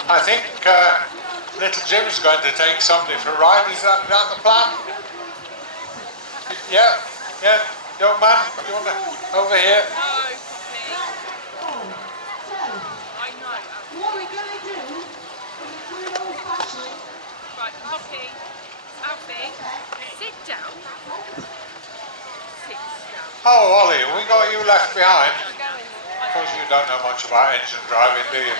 I think little Jim's going to take somebody for a ride. Is that the plan? Yeah, young man, you want to over here? What are we going to do? We're old fashioned. Right, Poppy, Alfie, sit down. Sit down. Oh, Ollie, have we got you left behind? Of course you don't know much about engine driving, do you?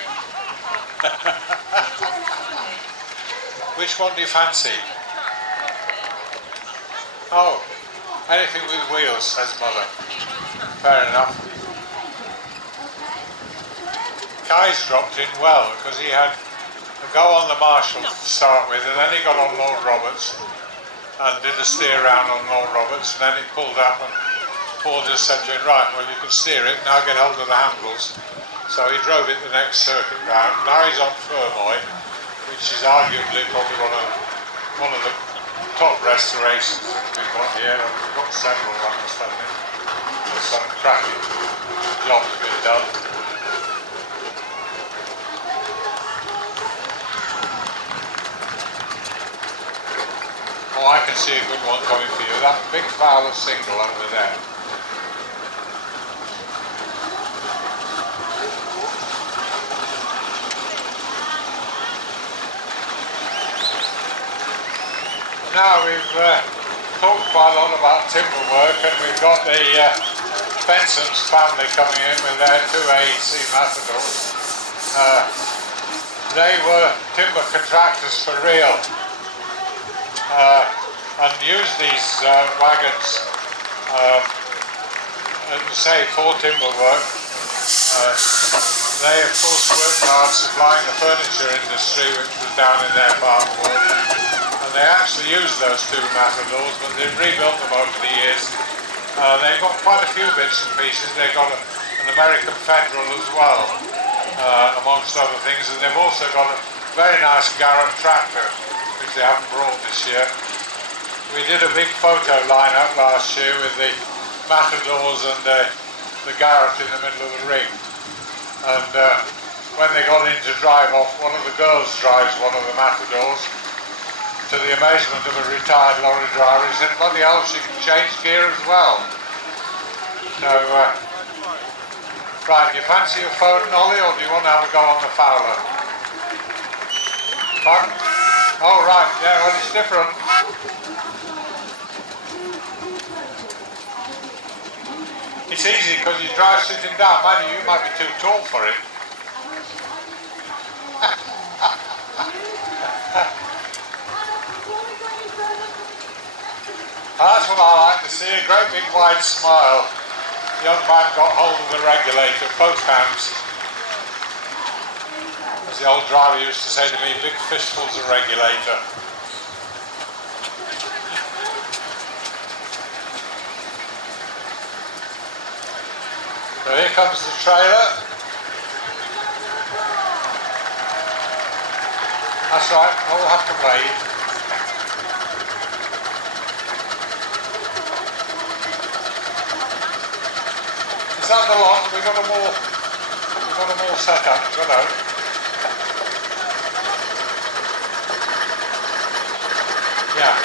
Which one do you fancy? Oh, anything with wheels, says Mother. Fair enough. Kai's dropped in well because he had a go on the Marshall to start with, and then he got on Lord Roberts and did a steer round on Lord Roberts, and then it pulled up, and Paul just said to him, right, well you can steer it, now get hold of the handles. So he drove it the next circuit round. Now he's on Fermoy, which is arguably probably one of the top restorations that we've got here. We've got several, I must admit. There's some cracking jobs being done. Oh, I can see a good one coming for you. That big Fowler single over there. Now we've talked quite a lot about timber work, and we've got the Benson's family coming in with their 2 AEC Matadors. They were timber contractors for real, and used these wagons, as I say, for timber work. They of course worked hard supplying the furniture industry, which was down in their part of the world, and they actually used those 2 Matadors, but they've rebuilt them over the years. They've got quite a few bits and pieces. They've got an American Federal as well, amongst other things, and they've also got a very nice Garrett tractor, which they haven't brought this year. We did a big photo line-up last year with the Matadors and the Garrett in the middle of the ring. And when they got in to drive off, one of the girls drives one of the Matadors. To the amazement of a retired lorry driver, he said, bloody hell, she can change gear as well. So, right, do you fancy your phone, Ollie, or do you want to have a go on the Fowler? Pardon? Oh, right, yeah, well, it's different. It's easy because you drive sitting down, mind you might be too tall for it. That's what I like to see, a great big wide smile. The young man got hold of the regulator, both hands. As the old driver used to say to me, big fistfuls of regulator. So here comes the trailer. That's right, we'll have to wait. Is that the lot? We've got them all set up, you know. Yeah.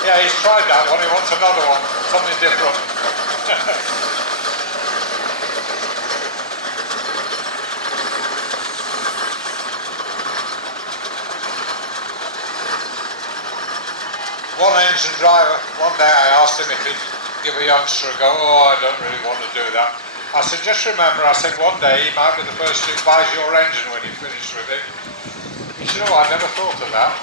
Yeah, he's tried that one, he wants another one, something different. One engine driver, one day I asked him if he'd give a youngster a go. Oh, I don't really want to do that. I said, just remember, I said, one day he might be the person who buys your engine when you finish with it. He said, oh, I never thought of that.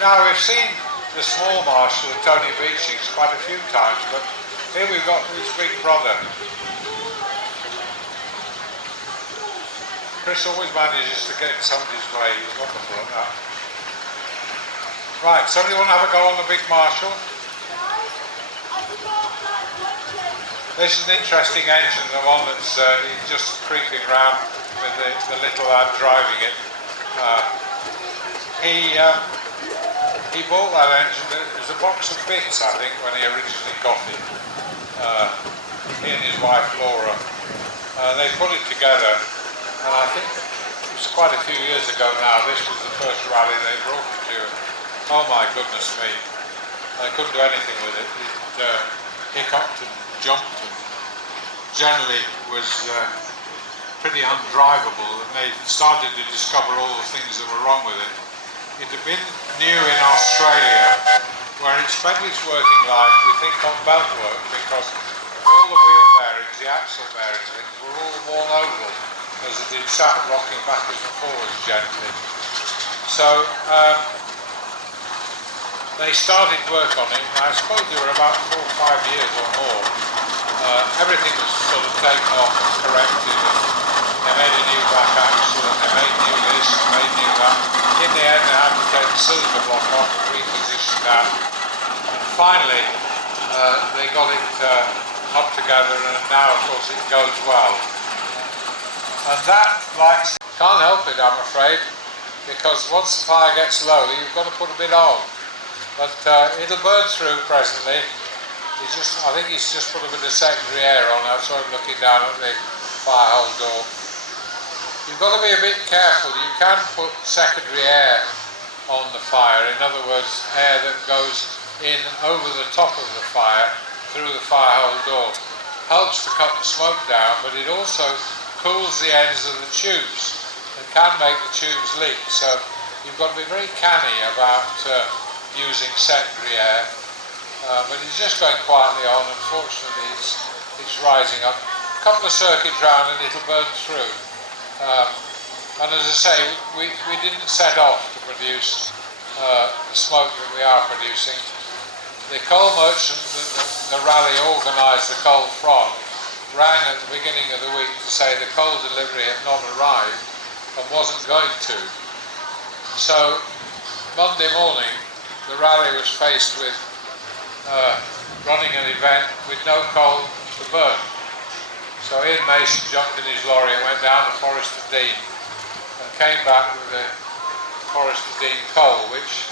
Now, we've seen the small marshal, Tony Beechings, quite a few times, but here we've got his big brother. Chris always manages to get in somebody's way, he's wonderful at that. Right, somebody want to have a go on the big marshal? This is an interesting engine, the one that's just creeping around with the little lad driving it. He bought that engine, it was a box of bits I think when he originally got it. He and his wife Laura. They put it together, and I think it was quite a few years ago now, this was the first rally they brought it to. Oh my goodness me, they couldn't do anything with it. It hiccuped and jumped and generally was pretty undrivable, and they started to discover all the things that were wrong with it. It had been new in Australia, where it spent its working life, we think, on belt work, because all the wheel bearings, the axle bearings, were all worn over as it did sat rocking backwards and forwards gently. So they started work on it, and I suppose they were about 4 or 5 years or more. Everything was sort of taken off and corrected, and they made a new back axle, and they made new this, and made new that. In the end, they had to take the cylinder block off and reposition that. And finally, they got it up together, and now, of course, it goes well. And that, like, can't help it, I'm afraid, because once the fire gets low, you've got to put a bit on. But it'll burn through presently. I think he's just put a bit of secondary air on. I saw him looking down at the fire hole door. You've got to be a bit careful. You can put secondary air on the fire, in other words, air that goes in over the top of the fire through the fire hole door. Helps to cut the smoke down, but it also cools the ends of the tubes and can make the tubes leak. So you've got to be very canny about using secondary air. But it's just going quietly on. Unfortunately, it's rising up. A couple of circuits round and it'll burn through. And as I say, we didn't set off to produce the smoke that we are producing. The coal merchant that the rally organised the coal from rang at the beginning of the week to say the coal delivery had not arrived and wasn't going to. So Monday morning the rally was faced with running an event with no coal to burn. So Ian Mason jumped in his lorry and went down to Forest of Dean and came back with the Forest of Dean coal, which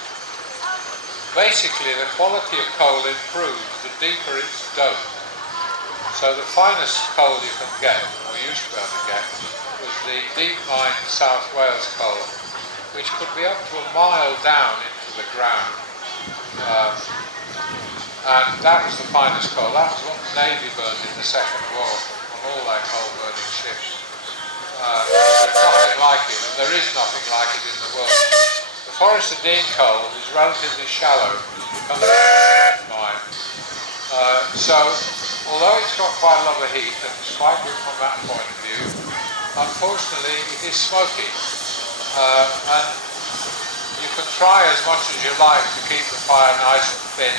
basically the quality of coal improves the deeper it's dug. So the finest coal you can get, or used to be able to get, was the deep mine South Wales coal, which could be up to a mile down into the ground. And that was the finest coal. That was what the Navy burned in the Second War on all their coal burning ships. There's nothing like it, and there is nothing like it in the world. The Forest of Dean coal is relatively shallow, comes from the mine. So, although it's got quite a lot of heat, and it's quite good from that point of view, unfortunately it is smoky. And you can try as much as you like to keep the fire nice and thin,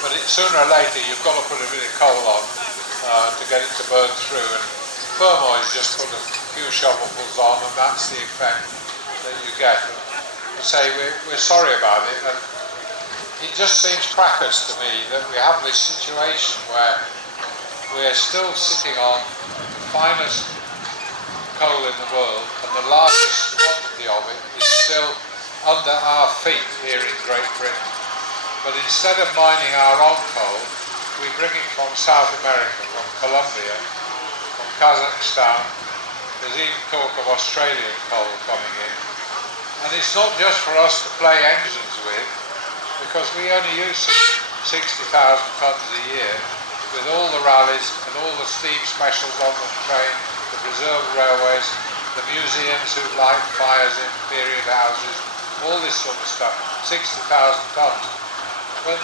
but sooner or later you've got to put a bit of coal on to get it to burn through. And Fermoy's just put a few shovelfuls on, and that's the effect that you get. And say we're sorry about it, and it just seems crackers to me that we have this situation where we're still sitting on the finest coal in the world, and the largest quantity of it is still under our feet here in Great Britain. But instead of mining our own coal, we bring it from South America, from Colombia, from Kazakhstan. There's even talk of Australian coal coming in. And it's not just for us to play engines with, because we only use 60,000 tonnes a year with all the rallies and all the steam specials on the train, the reserve railways, the museums who light fires in period houses, all this sort of stuff, 60,000 tonnes. But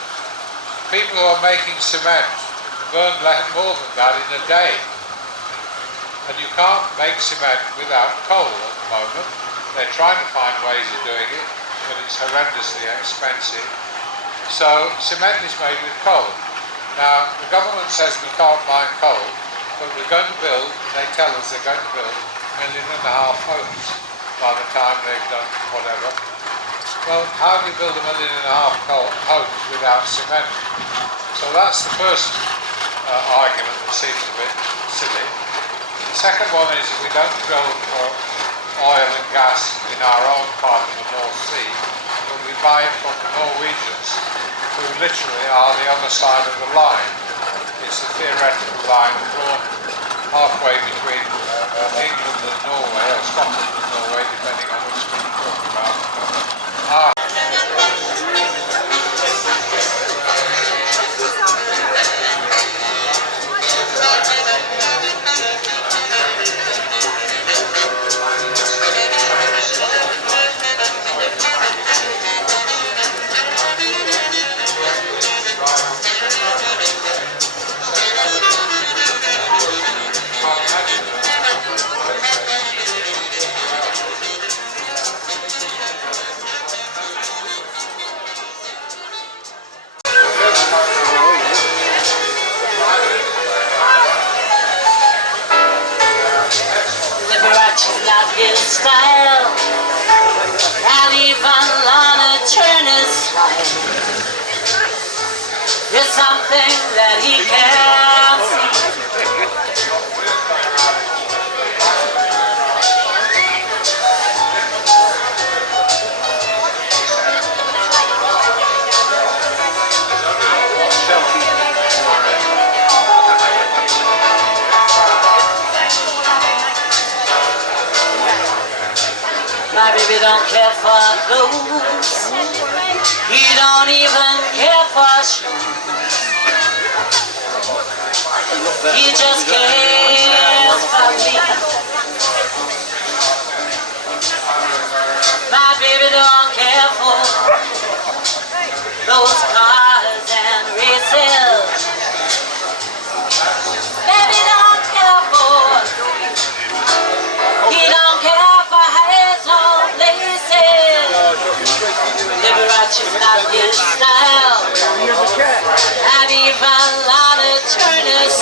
people who are making cement burn more than that in a day. And you can't make cement without coal at the moment. They're trying to find ways of doing it, but it's horrendously expensive. So cement is made with coal. Now, the government says we can't mine coal, but we're going to build, and they tell us they're going to build 1.5 million homes by the time they've done whatever. Well, how do you build 1.5 million homes without cement? So that's the first argument that seems a bit silly. The second one is we don't drill for oil and gas in our own part of the North Sea, but we buy it from the Norwegians, who literally are the other side of the line. It's the theoretical line drawn halfway between England and Norway, or Scotland and Norway, depending on which one you're talking about. Style, not even Lana Turner's style. There's something that he can't see. baby don't care for clothes. He don't even care for shoes. He just cares for me. My baby don't care for those cars and races. Baby don't care for, he don't care for hats or laces. Liberace is not his style, and even Lana Turner's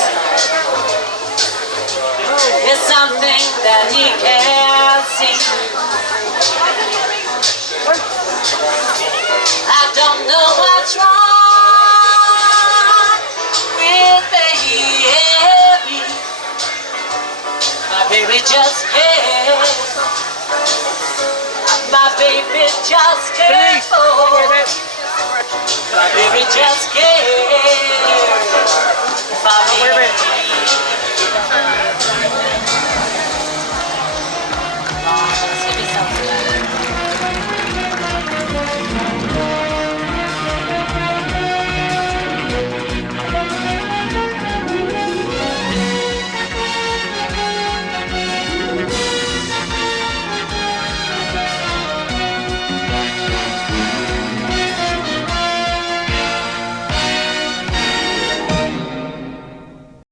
is something that he can't see. I don't know what's wrong with baby. My baby just cares. My baby just cares for. My baby just cares for me.